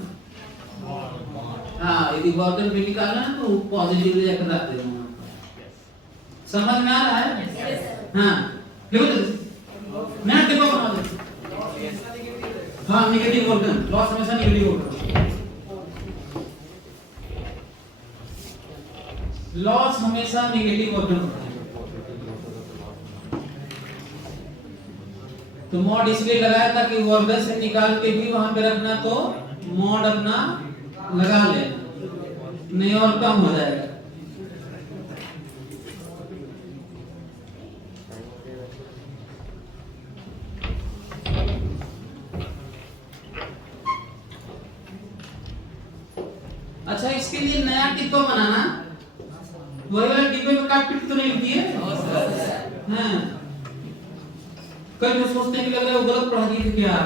हाँ, यदि वर्क डन भी निकालना है तो पॉजिटिव ले जाकर रख देना। समझ में आ रहा है? हाँ, देखो तो मैं देखो बना दे। हाँ, नेगेटिव वर्क डन, लॉस हमेशा नेगेटिव वर्क डन, लॉस हमेशा नेगेटिव वर्क डन होता है। तो मॉड इसलिए लगाया था कि वर्क डन से निकाल के भी वहां पे रखना, तो मॉड अपना लगा लेना, नहीं और कम हो जाएगा। अच्छा, इसके लिए नया डिब्बा बनाना, वही वाला डिब्बे में काट पीट तो नहीं होती है? हाँ, कई लोग सोचते हैं कि लग रहा है वो गलत पढ़ा दिए थे क्या।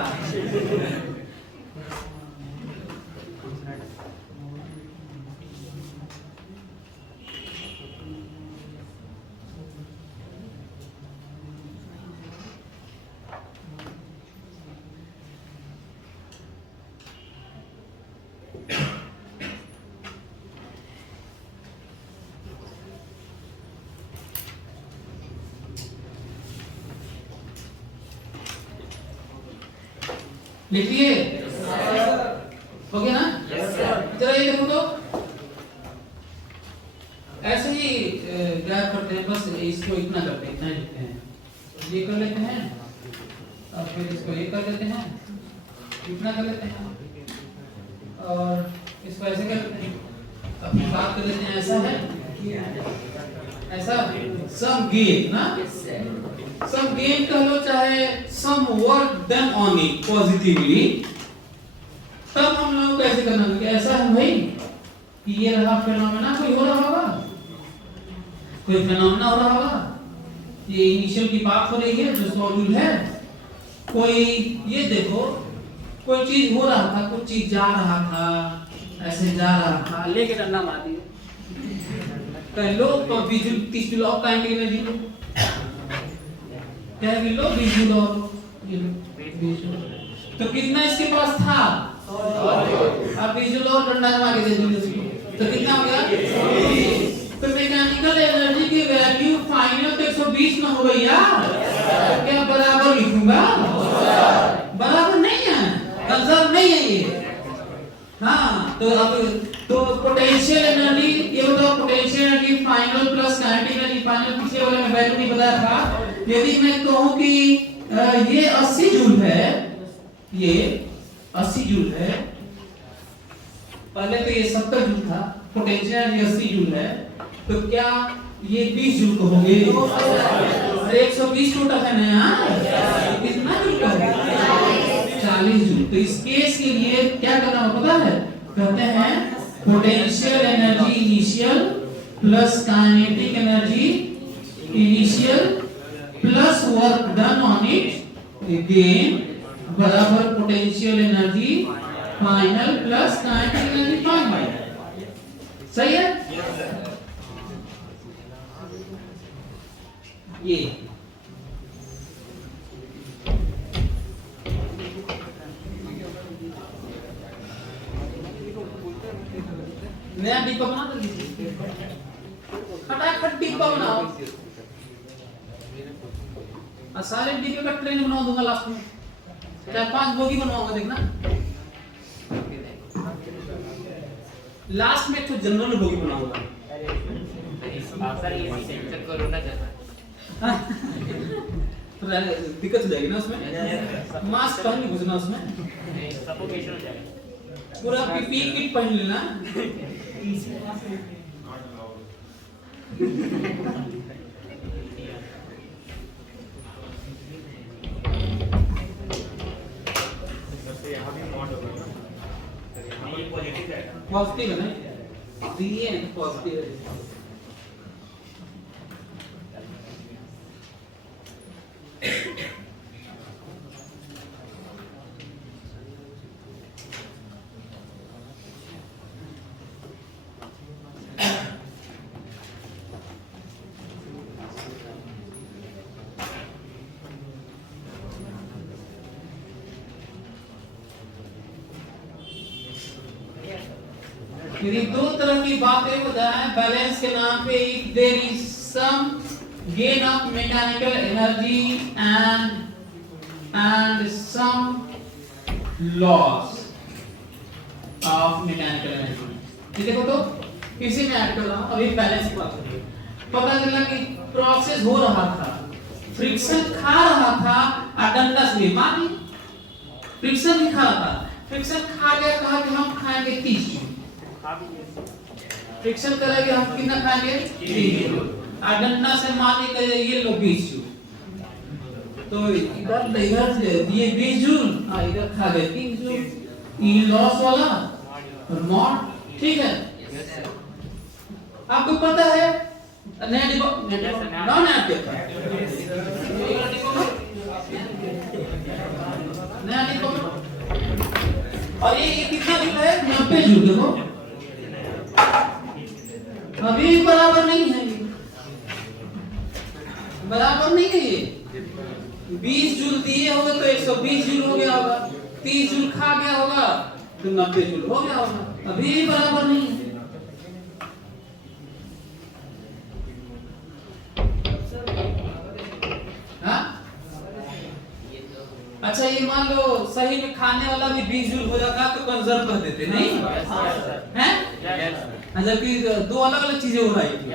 लिख लिए? हो गया ना? चलो ये देखो तो ऐसे ही क्या करते हैं, बस इसको इतना करते हैं, इतना लिखते हैं, ये कर लेते हैं और फिर इसको ये कर लेते हैं, इतना कर लेते हैं और इसको ऐसे कर लेते हैं, अब बात कर लेते हैं। ऐसा है, ऐसा सम गेन ना, सम गेन कह लो चाहे some work done on it positively, तब हम लोग को ऐसे करना होगा। ऐसा है भाई कि ये रहा फेनोमेना, कोई हो रहा होगा, कोई फेनोमेना हो रहा होगा, ये इनिशियल की बात हो रही है जो मॉड्यूल है, कोई ये देखो कोई चीज हो रहा था, कुछ चीज जा रहा था, ऐसे जा रहा था, लेके डंडा मार दिया, कह लो तो visual 30 joule of kinetic energy low, क्या है लो विजुअल और ये लो विजुअल, तो कितना इसके पास था, अब विजुअल और डंडा मार के दे दो तो कितना हो गया। तो मैकेनिकल एनर्जी की वैल्यू फाइनल तो 120 ना हो गई यार, क्या बराबर लिखूंगा, बराबर नहीं है, कंजर्व नहीं है ये। हाँ तो अब तो पोटेंशियल एनर्जी, ये बताओ potential energy final plus kinetic energy final, पिछले वाले में वैल्यू नहीं बताया था। यदि मैं कहूं कि ये 80 जूल है, ये 80 जूल है, पहले तो ये 70 जूल था, पोटेंशियल एनर्जी 80 जूल है, तो क्या ये 20 जूल को होंगे, 120 टोटल है ना यार, कितना जूल का होगा, 40 जूल। तो इस केस के लिए क्या करना होगा पता है, कहते हैं potential energy initial plus kinetic energy initial plus work done on it again बराबर potential energy final plus kinetic energy final. सही है? ये नया डिब्बा बना दो, फटाफट डिब्बा बनाओ, और सारे डिब्बे का ट्रेन बना दूंगा लास्ट में, 4-5 बोगी बनवाऊंगा, देखना लास्ट में तो जनरल बोगी बनाऊंगा। सर ये सेंसर कोरोना जैसा दिक्कत हो जाएगी ना उसमें, मास्क पहन के घुसना उसमें, सफोकेशन हो जाएगा, पूरा पीपी किट पहन लेना। पॉजिटिव है ना, दिए पॉजिटिव है। यदि दो तरह की बातें बताएं बैलेंस के नाम पे, if there is some gain of mechanical energy and some loss of mechanical energy, ये देखो तो किसी में ऐड कर रहा हूं, अभी बैलेंस की बात करें, पता चला कि प्रोसेस हो रहा था, फ्रिक्शन खा रहा था, डंडा से मारी, फ्रिक्शन भी खा रहा था, फ्रिक्शन खा गया, कहा कि हम खाएंगे 30 जूल, फ्रिक्शन करेंगे हम कितना खाएंगे 30 जूल, डंडा से मारेंगे ये लो 20 जूल, तो इधर ये 20 जूल, इधर खा गए 30 जूल, ये लॉस वाला और मॉड, ठीक है। आपको पता है नया डिब्बा नॉन एक्टिव नया डिब्बा, और ये कितना जूल है, 90 जूल, देखो अभी बराबर नहीं है, बराबर नहीं है, ये 20 जूल दिए होंगे तो 120 जूल हो गया होगा, 30 जूल खा गया होगा तो 90 जूल हो गया होगा, अभी बराबर नहीं है। हाँ? अच्छा ये मान लो सही में खाने वाला भी 20 जूल हो जाता तो कंजर्व कर देते नहीं हैं, जबकि दो अलग अलग चीजें हो रही थी।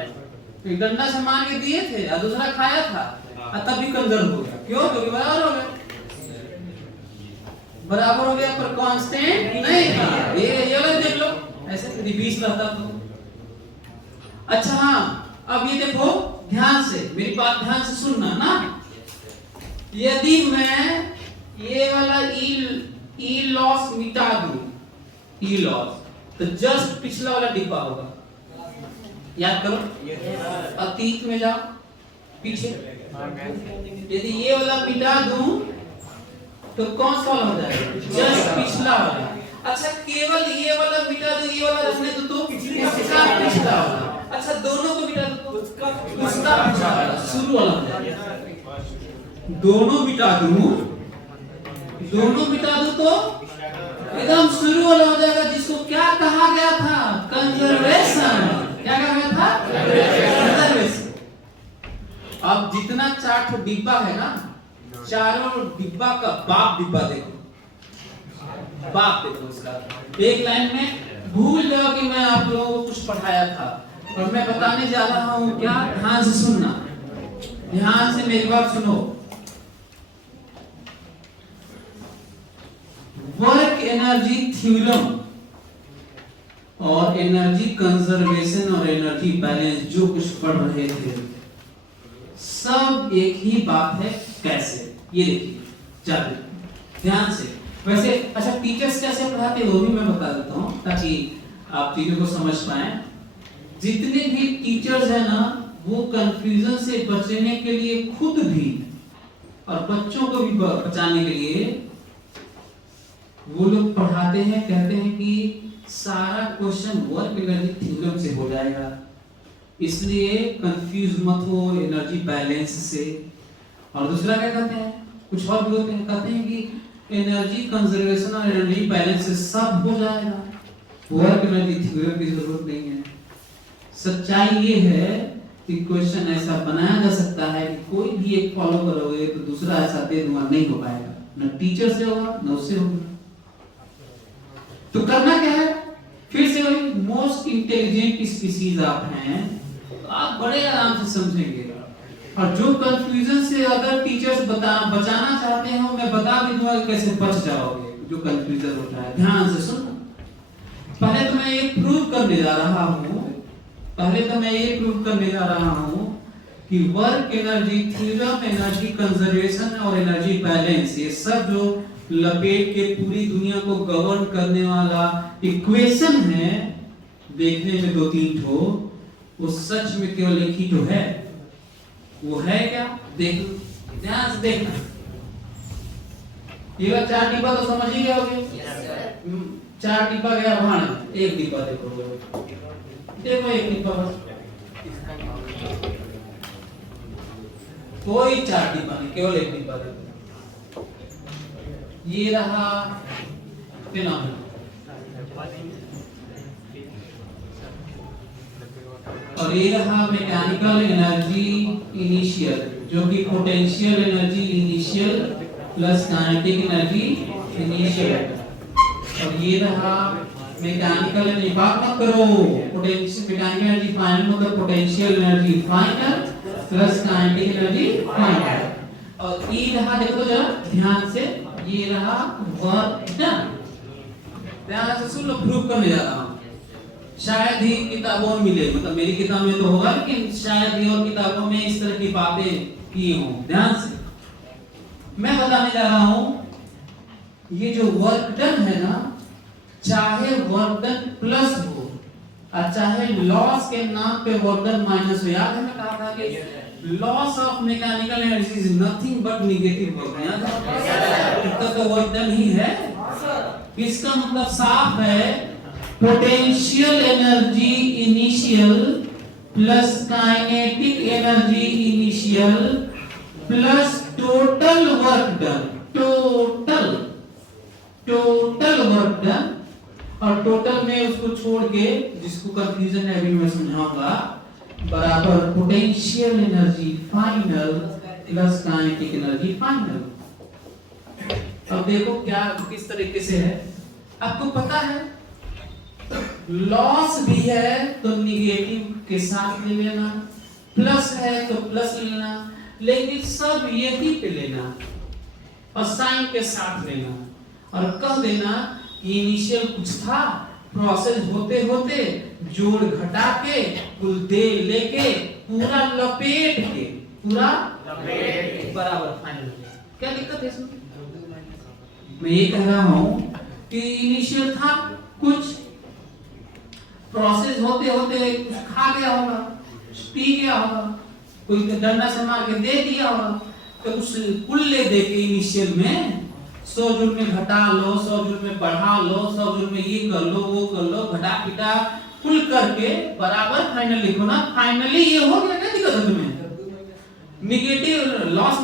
एक डंडा से मार के दिए थे और दूसरा खाया था और तब भी कंजर्व हो गया। क्यों? क्योंकि बराबर हो गया, बराबर हो गया पर कांस्टेंट नहीं था। ये वाला देख लो, ऐसे यदि 20 रहता तो। अच्छा हाँ, अब ये देखो ध्यान से, मेरी बात ध्यान से सुनना ना। यदि मैं ये वाला ई लॉस मिटा दूं, ई लॉस, तो जस्ट पिछला वाला डिब्बा होगा, याद करो। अतीत में जाओ, पीछे। यदि ये वाला मिटा दूं तो कौन सा वाला हो जाएगा? जस्ट पिछला वाला। अच्छा केवल ये वाला मिटा दो, ये वाला रखने दो तो इसका पिछला वाला। अच्छा दोनों को मिटा दो तो उसका पिछला वाला, शुरू वाला हो जाएगा। दोनों मिटा दूं तो एकदम शुरू वाला हो जाएगा, जिसको क्या कहा गया था? कंजर्वेशन। क्या कहा गया था? कंजर्वेशन। अब जितना 4 डिब्बा है ना, चारों डिब्बा का बाप डिब्बा देखो, बाप देखो उसका। एक लाइन में भूल जाओ कि मैं आप लोगों को कुछ पढ़ाया था और मैं बताने जा रहा हूं क्या। ध्यान से सुनना, ध्यान से मेरी बात सुनो। वर्क एनर्जी थ्योरम और एनर्जी कंजर्वेशन और एनर्जी बैलेंस जो कुछ पढ़ रहे थे, सब एक ही बात है। कैसे? ये देखिए, चलिए ध्यान से। वैसे अच्छा टीचर्स कैसे पढ़ाते हैं वो भी मैं बता देता हूँ ताकि आप चीजों को समझ पाए। जितने भी टीचर्स हैं ना, वो कंफ्यूजन से बचने के लिए खुद भी और बच्चों को भी बचाने के लिए वो लोग पढ़ाते हैं, कहते हैं कि सारा क्वेश्चन वर्क एनर्जी थ्योरम से हो जाएगा, इसलिए कंफ्यूज मत हो एनर्जी बैलेंस से। और दूसरा क्या कहते हैं, कुछ और भी होते हैं, कहते हैं कि एनर्जी कंजर्वेशन और एनर्जी बैलेंस से सब हो जाएगा, वर्क एनर्जी थ्योरम की जरूरत नहीं है। सच्चाई ये है कि क्वेश्चन ऐसा बनाया जा सकता है कि कोई भी एक फॉलो करोगे तो दूसरा ऐसा दे दूंगा, नहीं हो पाएगा, न टीचर से होगा न उससे होगा। तो करना क्या है? फिर से वही, मोस्ट इंटेलिजेंट स्पीसीज आप हैं, तो आप बड़े आराम से समझेंगे। और जो कंफ्यूजन से अगर टीचर्स बचाना चाहते हो, मैं बता भी दूंगा कैसे बच जाओगे जो कंफ्यूजन होता है। ध्यान से सुनो। पहले तो मैं ये प्रूव करने जा रहा हूँ कि work energy theorem, energy conservation और एनर्जी बैलेंस, ये सब जो लपेट के पूरी दुनिया को गवर्न करने वाला इक्वेशन है, देखने में 2-3 ठो, वो सच में केवल एक ही जो है, वो है क्या? देख, ध्यान से देखना। ये 4 डिब्बा तो समझ ही गए होगे। 4 डिब्बा गया वहां, एक डिब्बा देखो, देखो एक डिब्बा बस, कोई 4 डिब्बा नहीं, केवल एक डिब्बा देखो। ये रहा फिनोमेना, और ये रहा मैकेनिकल एनर्जी इनिशियल, जो कि potential energy initial plus kinetic energy initial, और ये रहा मैकेनिकल एनर्जी। बात मत करो, पोटेंशियल मैकेनिकल एनर्जी फाइनल मतलब potential energy final plus kinetic energy final. और ये रहा, देखो जरा ध्यान से, ये रहा वर्क डन। ध्यान से सुन लो, प्रूव करने जा रहा हूं। शायद ही किताबों में मिले, मतलब मेरी किताब में तो होगा, लेकिन शायद ही और किताबों में इस तरह की बातें की हों। ध्यान से मैं बताने जा रहा हूं, ये जो वर्क डन है ना, चाहे वर्क डन प्लस हो और चाहे लॉस के नाम पे वर्क डन माइनस हो। याद है मैं कहा था कि loss of mechanical energy is nothing but negative work. याद है, तो वर्क डन ही है। इसका मतलब साफ है, potential energy initial plus kinetic energy initial plus total work done, total work done, और टोटल में उसको छोड़ के, जिसको कंफ्यूजन है अभी मैं समझाऊंगा, बराबर potential energy final plus kinetic energy final. अब देखो क्या किस तरीके से है, आपको पता है लॉस भी है तो निगेटिव के साथ ले लेना, प्लस है तो प्लस ले लेना, लेकिन सब यही पे लेना और साइन के साथ लेना और कह देना कि इनिशियल कुछ था, प्रोसेस होते होते जोड़ घटा के कुल दे लेके पूरा लपेट के पूरा बराबर फाइनल। क्या दिक्कत है इसमें? मैं ये कह रहा हूं कि इनिशियल था कुछ, प्रोसेस होते होते कुछ खा गया होगा, पी गया होगा, कोई डंडा से मार के दे दिया होगा, तो उस कुल ले दे के इनिशियल में 100 जूल में घटा लो, 100 जूल में बढ़ा लो, 100 जूल में ये कर लो वो कर लो, घटा पिटा कुल करके बराबर फाइनल लिखो ना। फाइनली ये हो गया, क्या दिक्कत है तुम्हें? निगेटिव लॉस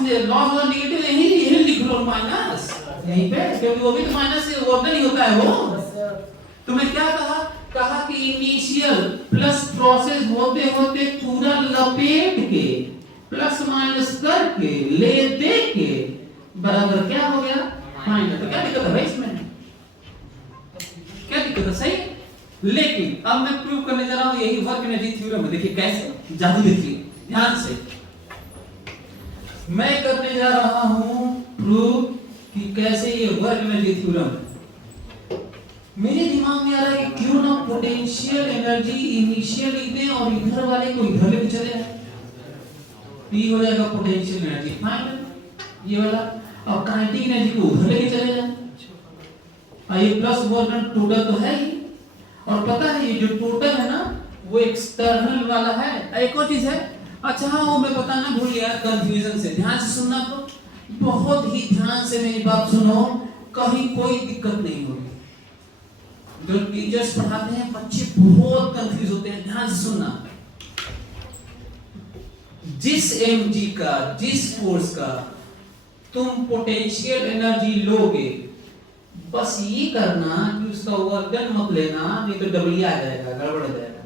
और निगेटिव यही लिख लो माइनस यहीं पे, क्योंकि वो भी तो माइनस से वर्धन ही होता है वो। तो मैं क्या कहा कि इनिशियल प्लस प्रोसेस होते होते पूरा लपेट के प्लस माइनस करके ले दे के बराबर क्या हो गया फाइनल। तो क्या दिक्कत है भाई इसमें? क्या दिक्कत है? सही। लेकिन अब मैं प्रूव करने जा रहा हूं यही वर्क एनर्जी थ्योरम है। देखिए कैसे जादू, देखिए ध्यान से। मैं करने जा रहा हूं प्रूव कि कैसे ये वर्क एनर्जी थ्योरम है। मेरे दिमाग में आ रहा है कि क्यों ना पोटेंशियल एनर्जी इनिशियल लिख और इधर वाले को इधर लेके चले जाए, P हो जाएगा पोटेंशियल एनर्जी फाइनल ये वाला, और काइनेटिक एनर्जी को उधर लेके चले जाए। ये प्लस वर्क टोटल तो है ही, और पता है ये जो टोटल है ना वो एक्सटर्नल वाला है। एक और चीज है, अच्छा हाँ वो मैं बताना भूल गया कंफ्यूजन से, ध्यान से सुनना, तो बहुत ही ध्यान से मेरी बात सुनो, कहीं कोई दिक्कत नहीं होगी। जो टीचर्स पढ़ाते हैं बच्चे बहुत कंफ्यूज होते हैं, ध्यान से सुनना। जिस mg का, जिस फोर्स का तुम पोटेंशियल एनर्जी लोगे, बस ये करना कि उसका वर्क डन मत लेना, नहीं तो डबल आ जाएगा, गड़बड़ हो जाएगा।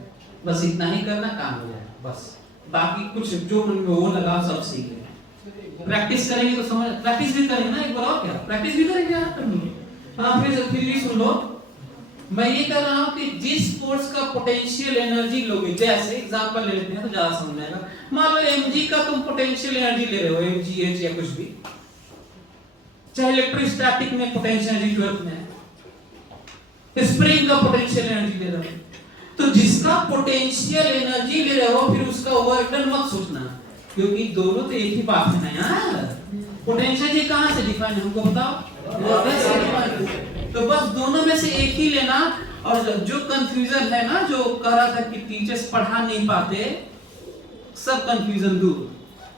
बस इतना ही करना, काम हो जाएगा। बस बाकी कुछ जो मन में वो लगाओ, सब सीख लेना। प्रैक्टिस करेंगे तो समझ, प्रैक्टिस भी करेंगे ना एक बार, और क्या प्रैक्टिस भी करेंगे आप। हाँ फिर भी सुन लो, मैं ये कह रहा हूं कि जिस फोर्स का पोटेंशियल एनर्जी लोगे, जैसे एग्जांपल ले लेते हैं तो ज्यादा समझ आएगा। मान लो mg का तुम पोटेंशियल एनर्जी ले रहे हो, mgh या कुछ भी, चाहे इलेक्ट्रोस्टैटिक में पोटेंशियल एनर्जी 12 में है, स्प्रिंग का पोटेंशियल एनर्जी ले रहे हो, तो जिसका पोटेंशियल एनर्जी ले रहे हो फिर उसका वर्क डन मत सोचना, क्योंकि दोनों तो एक ही बात है ना यार। पोटेंशियल ये कहां से डिफाइन है हमको बताओ? तो बस दोनों में से एक ही लेना। और जो कंफ्यूजन है ना, जो कह रहा था कि टीचर्स पढ़ा नहीं पाते, सब कंफ्यूजन दूर।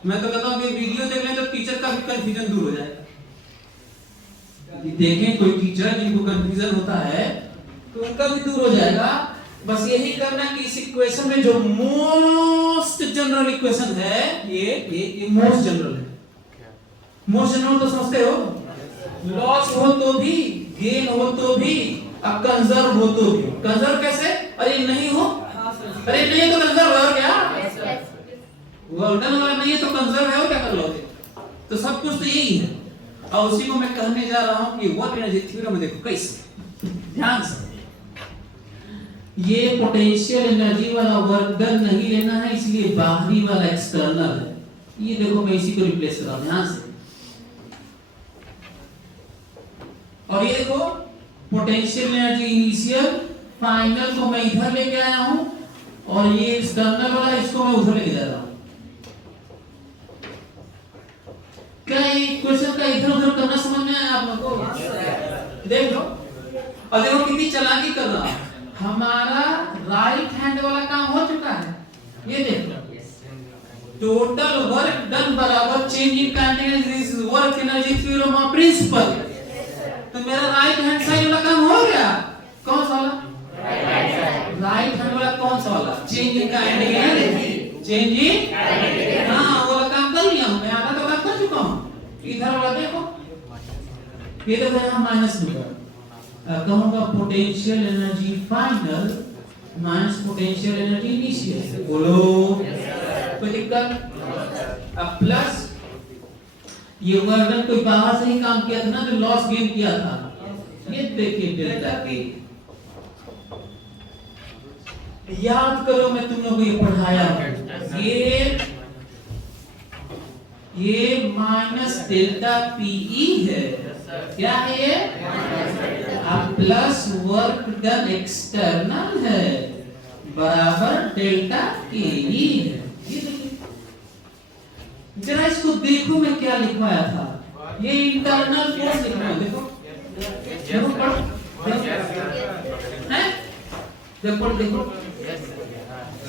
मैं तो कहता हूं कि वीडियो देख लें तो टीचर का भी कंफ्यूजन दूर हो जाएगा। देखें कोई टीचर जिनको कंफ्यूजन होता है तो उनका भी दूर हो जाएगा। बस यही करना कि इस इक्वेशन में जो मोस्ट जनरल इक्वेशन है, ये मोस्ट जनरल है। मोस्ट जनरल तो समझते हो, लॉस हो तो भी, गेन हो तो भी, अब कंजर्व हो तो भी। कंजर्व कैसे? अरे नहीं हो, अरे नहीं तो कंजर्व है, और क्या वर्डन वाला नहीं है तो कंजर्व है, और क्या कर लोगे? तो सब कुछ तो यही है। और उसी को मैं कहने जा रहा हूं कि वर्क एनर्जी थ्योरम में देखो कैसे, ध्यान से। ये पोटेंशियल एनर्जी वाला वर्क डन नहीं लेना है, इसलिए बाहरी वाला एक्सटर्नल है। ये देखो मैं इसी को रिप्लेस कर रहा हूं, ध्यान से। और ये देखो पोटेंशियल एनर्जी इनिशियल, फाइनल को मैं इधर लेके आया हूं, और ये एक्सटर्नल वाला इसको मैं उधर लेके जा रहा हूं। क्या ये क्वेश्चन का इधर उधर करना समझ में आया आप लोगों को? देख लो, और देखो कितनी चालाकी कर रहा है। हमारा राइट हैंड वाला काम हो चुका है, ये देखो टोटल वर्क डन बराबर change in kinetic energy, work energy theorem of principle. तो मेरा राइट हैंड साइड वाला काम हो गया। कौन सा वाला? राइट हैंड वाला कौन सा वाला? Change in kinetic energy, change in, हां वो वाला काम कर लिया हूं मैं, आधा तो काम कर चुका हूं। इधर वाला देखो, ये देखो यहां माइनस में कहूंगा potential energy final minus potential energy initial. बोलो कोई दिक्कत? अब प्लस ये वर्क कोई बाहर से ही काम किया था ना, जो लॉस गेन किया था। ये देखिए डेल्टा के, याद करो मैं तुम लोगों को ये पढ़ाया हूं। ये माइनस डेल्टा पीई है, क्या है ये? अब प्लस वर्क डन एक्सटर्नल है बराबर डेल्टा केई है। ये देखिए, जरा इसको देखो मैं क्या लिखवाया था। ये इंटरनल फोर्स लिखवाया, देखो देखो पढ़ो, हैं? देखो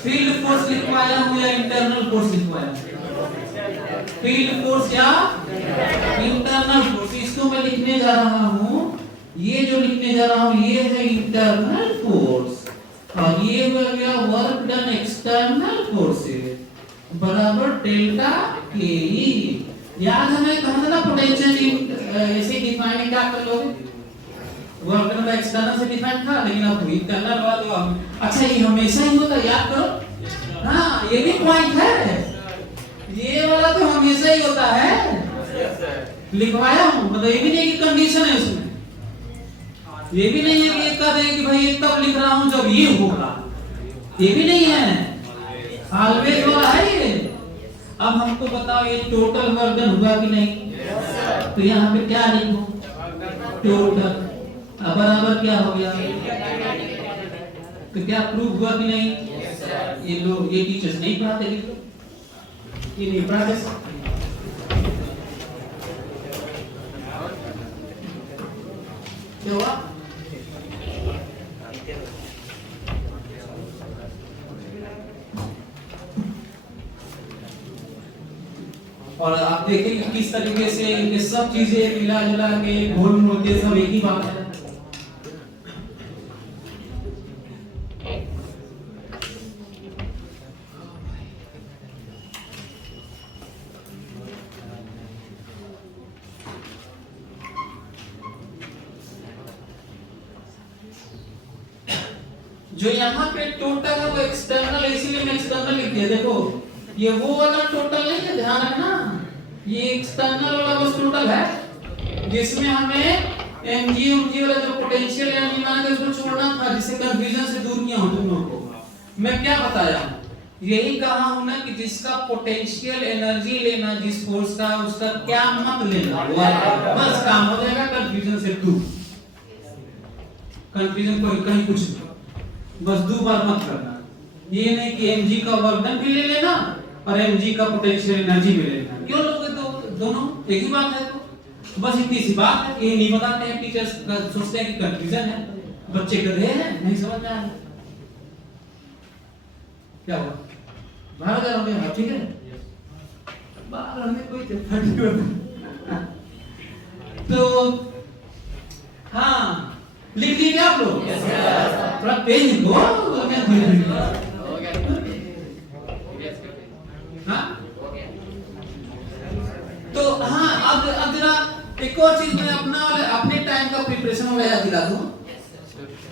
फील्ड फोर्स लिखवाया हूं या इंटरनल फोर्स लिखवाया? फील्ड फोर्स या इंटरनल फोर्स? इसको मैं लिखने जा रहा हूं, ये जो लिखने जा रहा हूं ये है इंटरनल फोर्स, और ये हो गया वर्क डन एक्सटर्नल फोर्स बराबर डेल्टा के ई। याद हमें कहा था ना पोटेंशियल ऐसे डिफाइन क्या कर लोगे? वर्क डन एक्सटर्नल से डिफाइन था, लेकिन अब इंटरनल वाला अच्छा ये हमेशा ही होता, याद करो। हाँ ये भी पॉइंट है, ये वाला तो हमेशा ही होता है, लिखवाया हूं। मतलब ये भी नहीं कि कंडीशन है उसमें, ये भी नहीं है कि कह दें कि भाई ये तब लिख रहा हूं जब ये होगा, ये भी नहीं है, ऑलवेज वाला है ये। अब हमको बताओ ये टोटल वर्क डन हुआ कि नहीं? तो यहाँ पे क्या लिखूं? टोटल बराबर क्या हो गया? तो क्या प्रूफ हुआ कि नहीं? ये लोग, ये टीचर्स नहीं पढ़ाते, लिखो ये नहीं पढ़ाते। क्या हुआ? और आप देखेंगे किस तरीके से ये सब चीजें मिला जुला के घोल मोल के सब एक ही बात है। जो यहाँ पे टोटल है वो एक्सटर्नल, इसीलिए मैं एक्सटर्नल लिख दिया। देखो ये वो वाला टोटल नहीं है, ध्यान रखना, ये एक्सटर्नल वाला बस टोटल है जिसमें हमें mg वाला जो पोटेंशियल एनर्जी मान के उसको छोड़ना था, जिससे कंफ्यूजन से दूर किया हूं तुम लोगों को। मैं क्या बताया हूं? यही कहा हूं ना कि जिसका पोटेंशियल एनर्जी लेना, जिस फोर्स का, उसका क्या मत लेना, बस काम हो जाएगा कंफ्यूजन से दूर। कंफ्यूजन को कहीं कुछ बस दो बार मत करना। ये नहीं कि mg का वर्क डन भी ले लेना और mg का पोटेंशियल एनर्जी भी ले लेना। क्यों लोगे? तो दोनों एक ही बात है। तो बस इतनी सी बात है, ये नहीं बताते हैं टीचर्स, सोचते हैं कि कंफ्यूजन है, बच्चे गधे हैं, नहीं समझ में आया। क्या हुआ? बाहर जा रहे हो? ठीक है, बाहर रहने कोई दिक्कत नहीं होता। तो हाँ लिख दिए क्या आप लोग? थोड़ा तेज लिखो, हाँ? तो हाँ अब जरा एक और चीज मैं अपने टाइम का प्रिपरेशन में याद दिला दूं।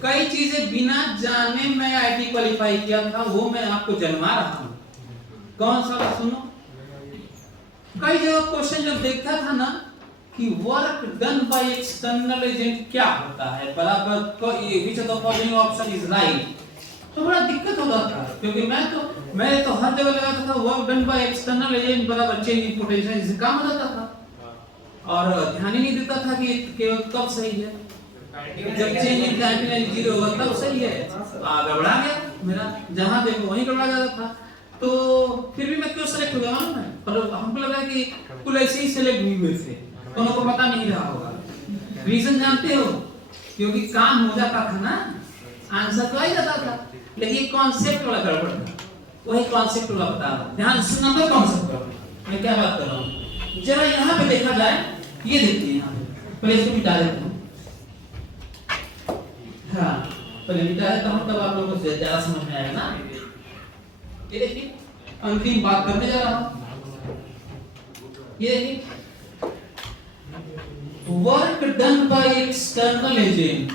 कई चीजें बिना जाने मैं आईटी क्वालिफाई किया था, वो मैं आपको जन्मा रहा हूं। कौन सा? सुनो, कई जगह क्वेश्चन जब देखता था ना कि work done by external agent क्या होता है बराबर which of the following option is right, तो बड़ा दिक्कत होता था, क्योंकि मैं तो हर जगह लगाता था work done by external agent बराबर चेंज इन पोटेंशियल, इससे काम हो जाता था, और ध्यान ही नहीं देता था कि केवल कब सही है, जब चेंज इन काइनेटिक एनर्जी 0 होगा तब सही है। गड़बड़ा गया मेरा, जहां देखो वहीं गड़बड़ा जाता था। तो फिर भी मैं क्यों सेलेक्ट हो गया मालूम है? और हमको लगा कि कुल ऐसे ही सेलेक्ट हुए थे, तो उनको पता नहीं रहा होगा। रीजन जानते हो? क्योंकि काम हो जाता था ना, आंसर तो आ ही जाता था, लेकिन कॉन्सेप्ट वाला गड़बड़ था। वही कॉन्सेप्ट वाला बता रहा हूं, ध्यान से नंबर कॉन्सेप्ट मैं क्या बात कर रहा हूं। जरा यहां पे देखा जाए, ये देखिए यहां पे, पहले इसको मिटा देता हूं। हां पहले मिटा देता हूं, तब आप लोगों को ज्यादा समझ में आएगा ना। ये देखिए अंतिम बात करने जा रहा हूं। ये देखिए work done by external agent,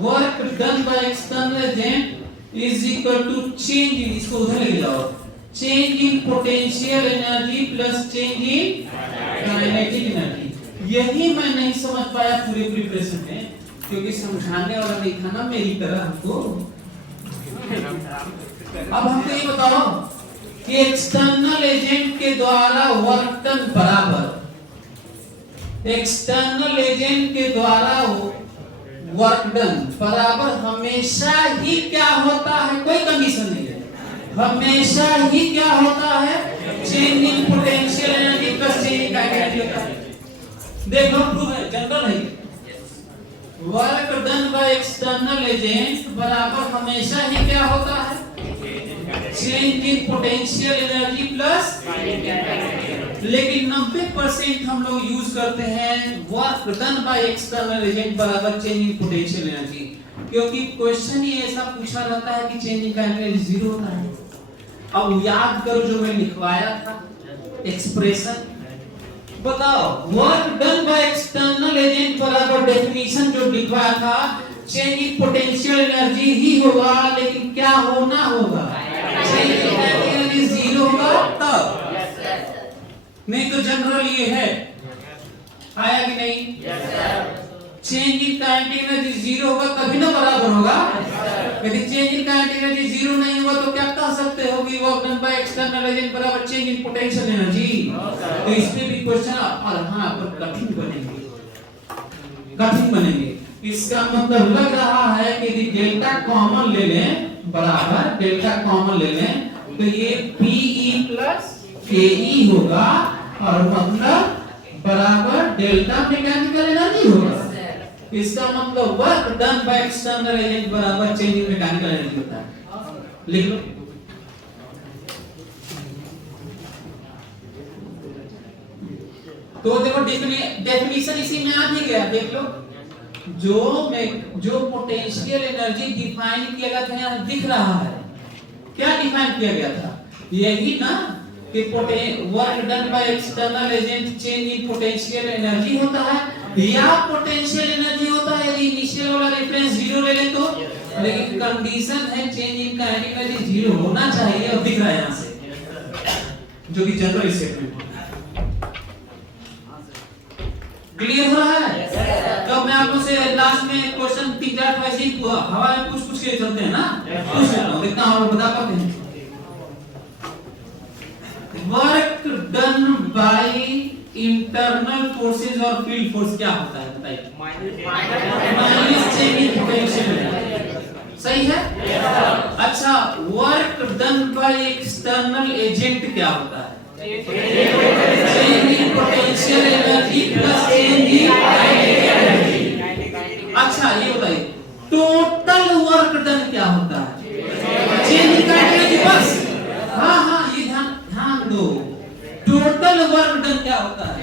work done by external agent is equal to change, इसको उधर ले जाओ, change in potential energy plus change in kinetic energy. यही मैं नहीं समझ पाया पूरे प्रिपरेशन में, क्योंकि समझाने वाला नहीं था ना मेरी तरह हमको। अब हमको ये बताओ कि एक्सटर्नल एजेंट के द्वारा वर्क डन बराबर, एक्सटर्नल एजेंट के द्वारा वर्क डन बराबर हमेशा ही क्या होता है, कोई कंडीशन नहीं है, हमेशा ही क्या होता है, change in potential energy plus change in kinetic energy होता है। देखो प्रूफ है, जनरल है। Work done by external agent बराबर हमेशा ही क्या होता है, change in potential energy plus, लेकिन 90% हम लोग यूज करते हैं work done by external agent बराबर चेंज इन पोटेंशियल एनर्जी, क्योंकि क्वेश्चन ही ऐसा पूछा रहता है कि change in kinetic energy zero होता है। अब याद करो जो मैं लिखवाया था एक्सप्रेशन, बताओ work done by external agent बराबर डेफिनेशन जो लिखवाया था चेंज इन पोटेंशियल एनर्जी ही होगा, लेकिन क्या होना होगा, change in kinetic energy zero होगा तब, नहीं तो जनरल ये है, आया कि नहीं? Change in kinetic energy zero होगा तभी ना बराबर होगा। यदि change in kinetic energy zero नहीं हुआ तो क्या कह सकते हो कि work done by external agent बराबर चेंज इन पोटेंशियल एनर्जी। तो इसमें भी क्वेश्चन और हां पर कठिन बनेंगे, कठिन बनेंगे। इसका मतलब लग रहा है कि यदि डेल्टा कॉमन ले लें बराबर, डेल्टा कॉमन ले लें तो ये PE प्लस KE होगा और मतलब बराबर डेल्टा मैकेनिकल एनर्जी होगा। इसका मतलब work done by external agent बराबर चेंज इन मैकेनिकल एनर्जी होता है। लिख लो। तो देखो डेफिनेशन इसी में आ भी गया, देख लो। जो पोटेंशियल एनर्जी डिफाइन किया गया था यहाँ दिख रहा है, क्या डिफाइन किया गया था, यही ना कि work done by external agent change in potential energy होता है या पोटेंशियल एनर्जी होता है यदि इनिशियल वाला रेफरेंस जीरो ले ले तो, लेकिन कंडीशन है change in kinetic energy zero होना चाहिए और दिख रहा है यहाँ से, जो कि जनरल स्टेटमेंट। क्लियर हो रहा है? तो मैं आप लोगों से लास्ट में क्वेश्चन 3-4 वैसे ही हवा में पूछ के चलते हैं ना, पूछ लेता हूं कितना और बता पाते हैं। Work done by internal forces और फील्ड फोर्स क्या होता है बताइए? माइनस चेंज इन पोटेंशियल, सही है? अच्छा, work done by external agent क्या होता है? Change in potential energy plus change in kinetic energy. अच्छा ये बताइए टोटल वर्क डन क्या होता है? चेंज इन काइनेटिक एनर्जी बस। हाँ ये ध्यान दो, टोटल वर्क डन क्या होता है?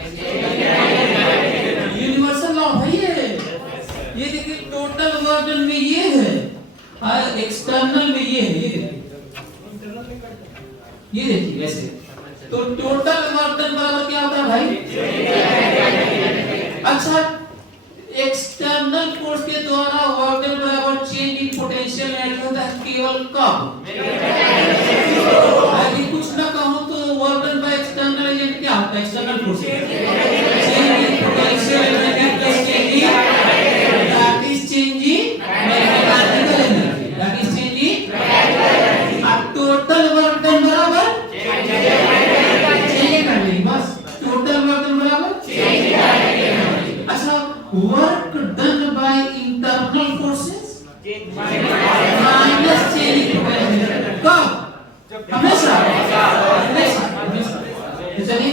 यूनिवर्सल लॉ है ये देखिए, टोटल वर्क डन में ये है और एक्सटर्नल में ये है, ये देखिए वैसे। तो टोटल वर्क डन बराबर क्या होता है भाई? अच्छा, एक्सटर्नल फोर्स के द्वारा वर्क डन बराबर चेंज इन पोटेंशियल एनर्जी होता है केवल कब? यदि कुछ ना कहूं तो work done by external agent क्या होता है? External force change in potential energy plus change in, that is change in mechanical energy, that is change in. अब टोटल वर्क डन बराबर बस, टोटल वर्क डन बराबर चेंज इन काइनेटिक। अच्छा, work done by internal forces minus change in potential कब? हमेशा। चलिए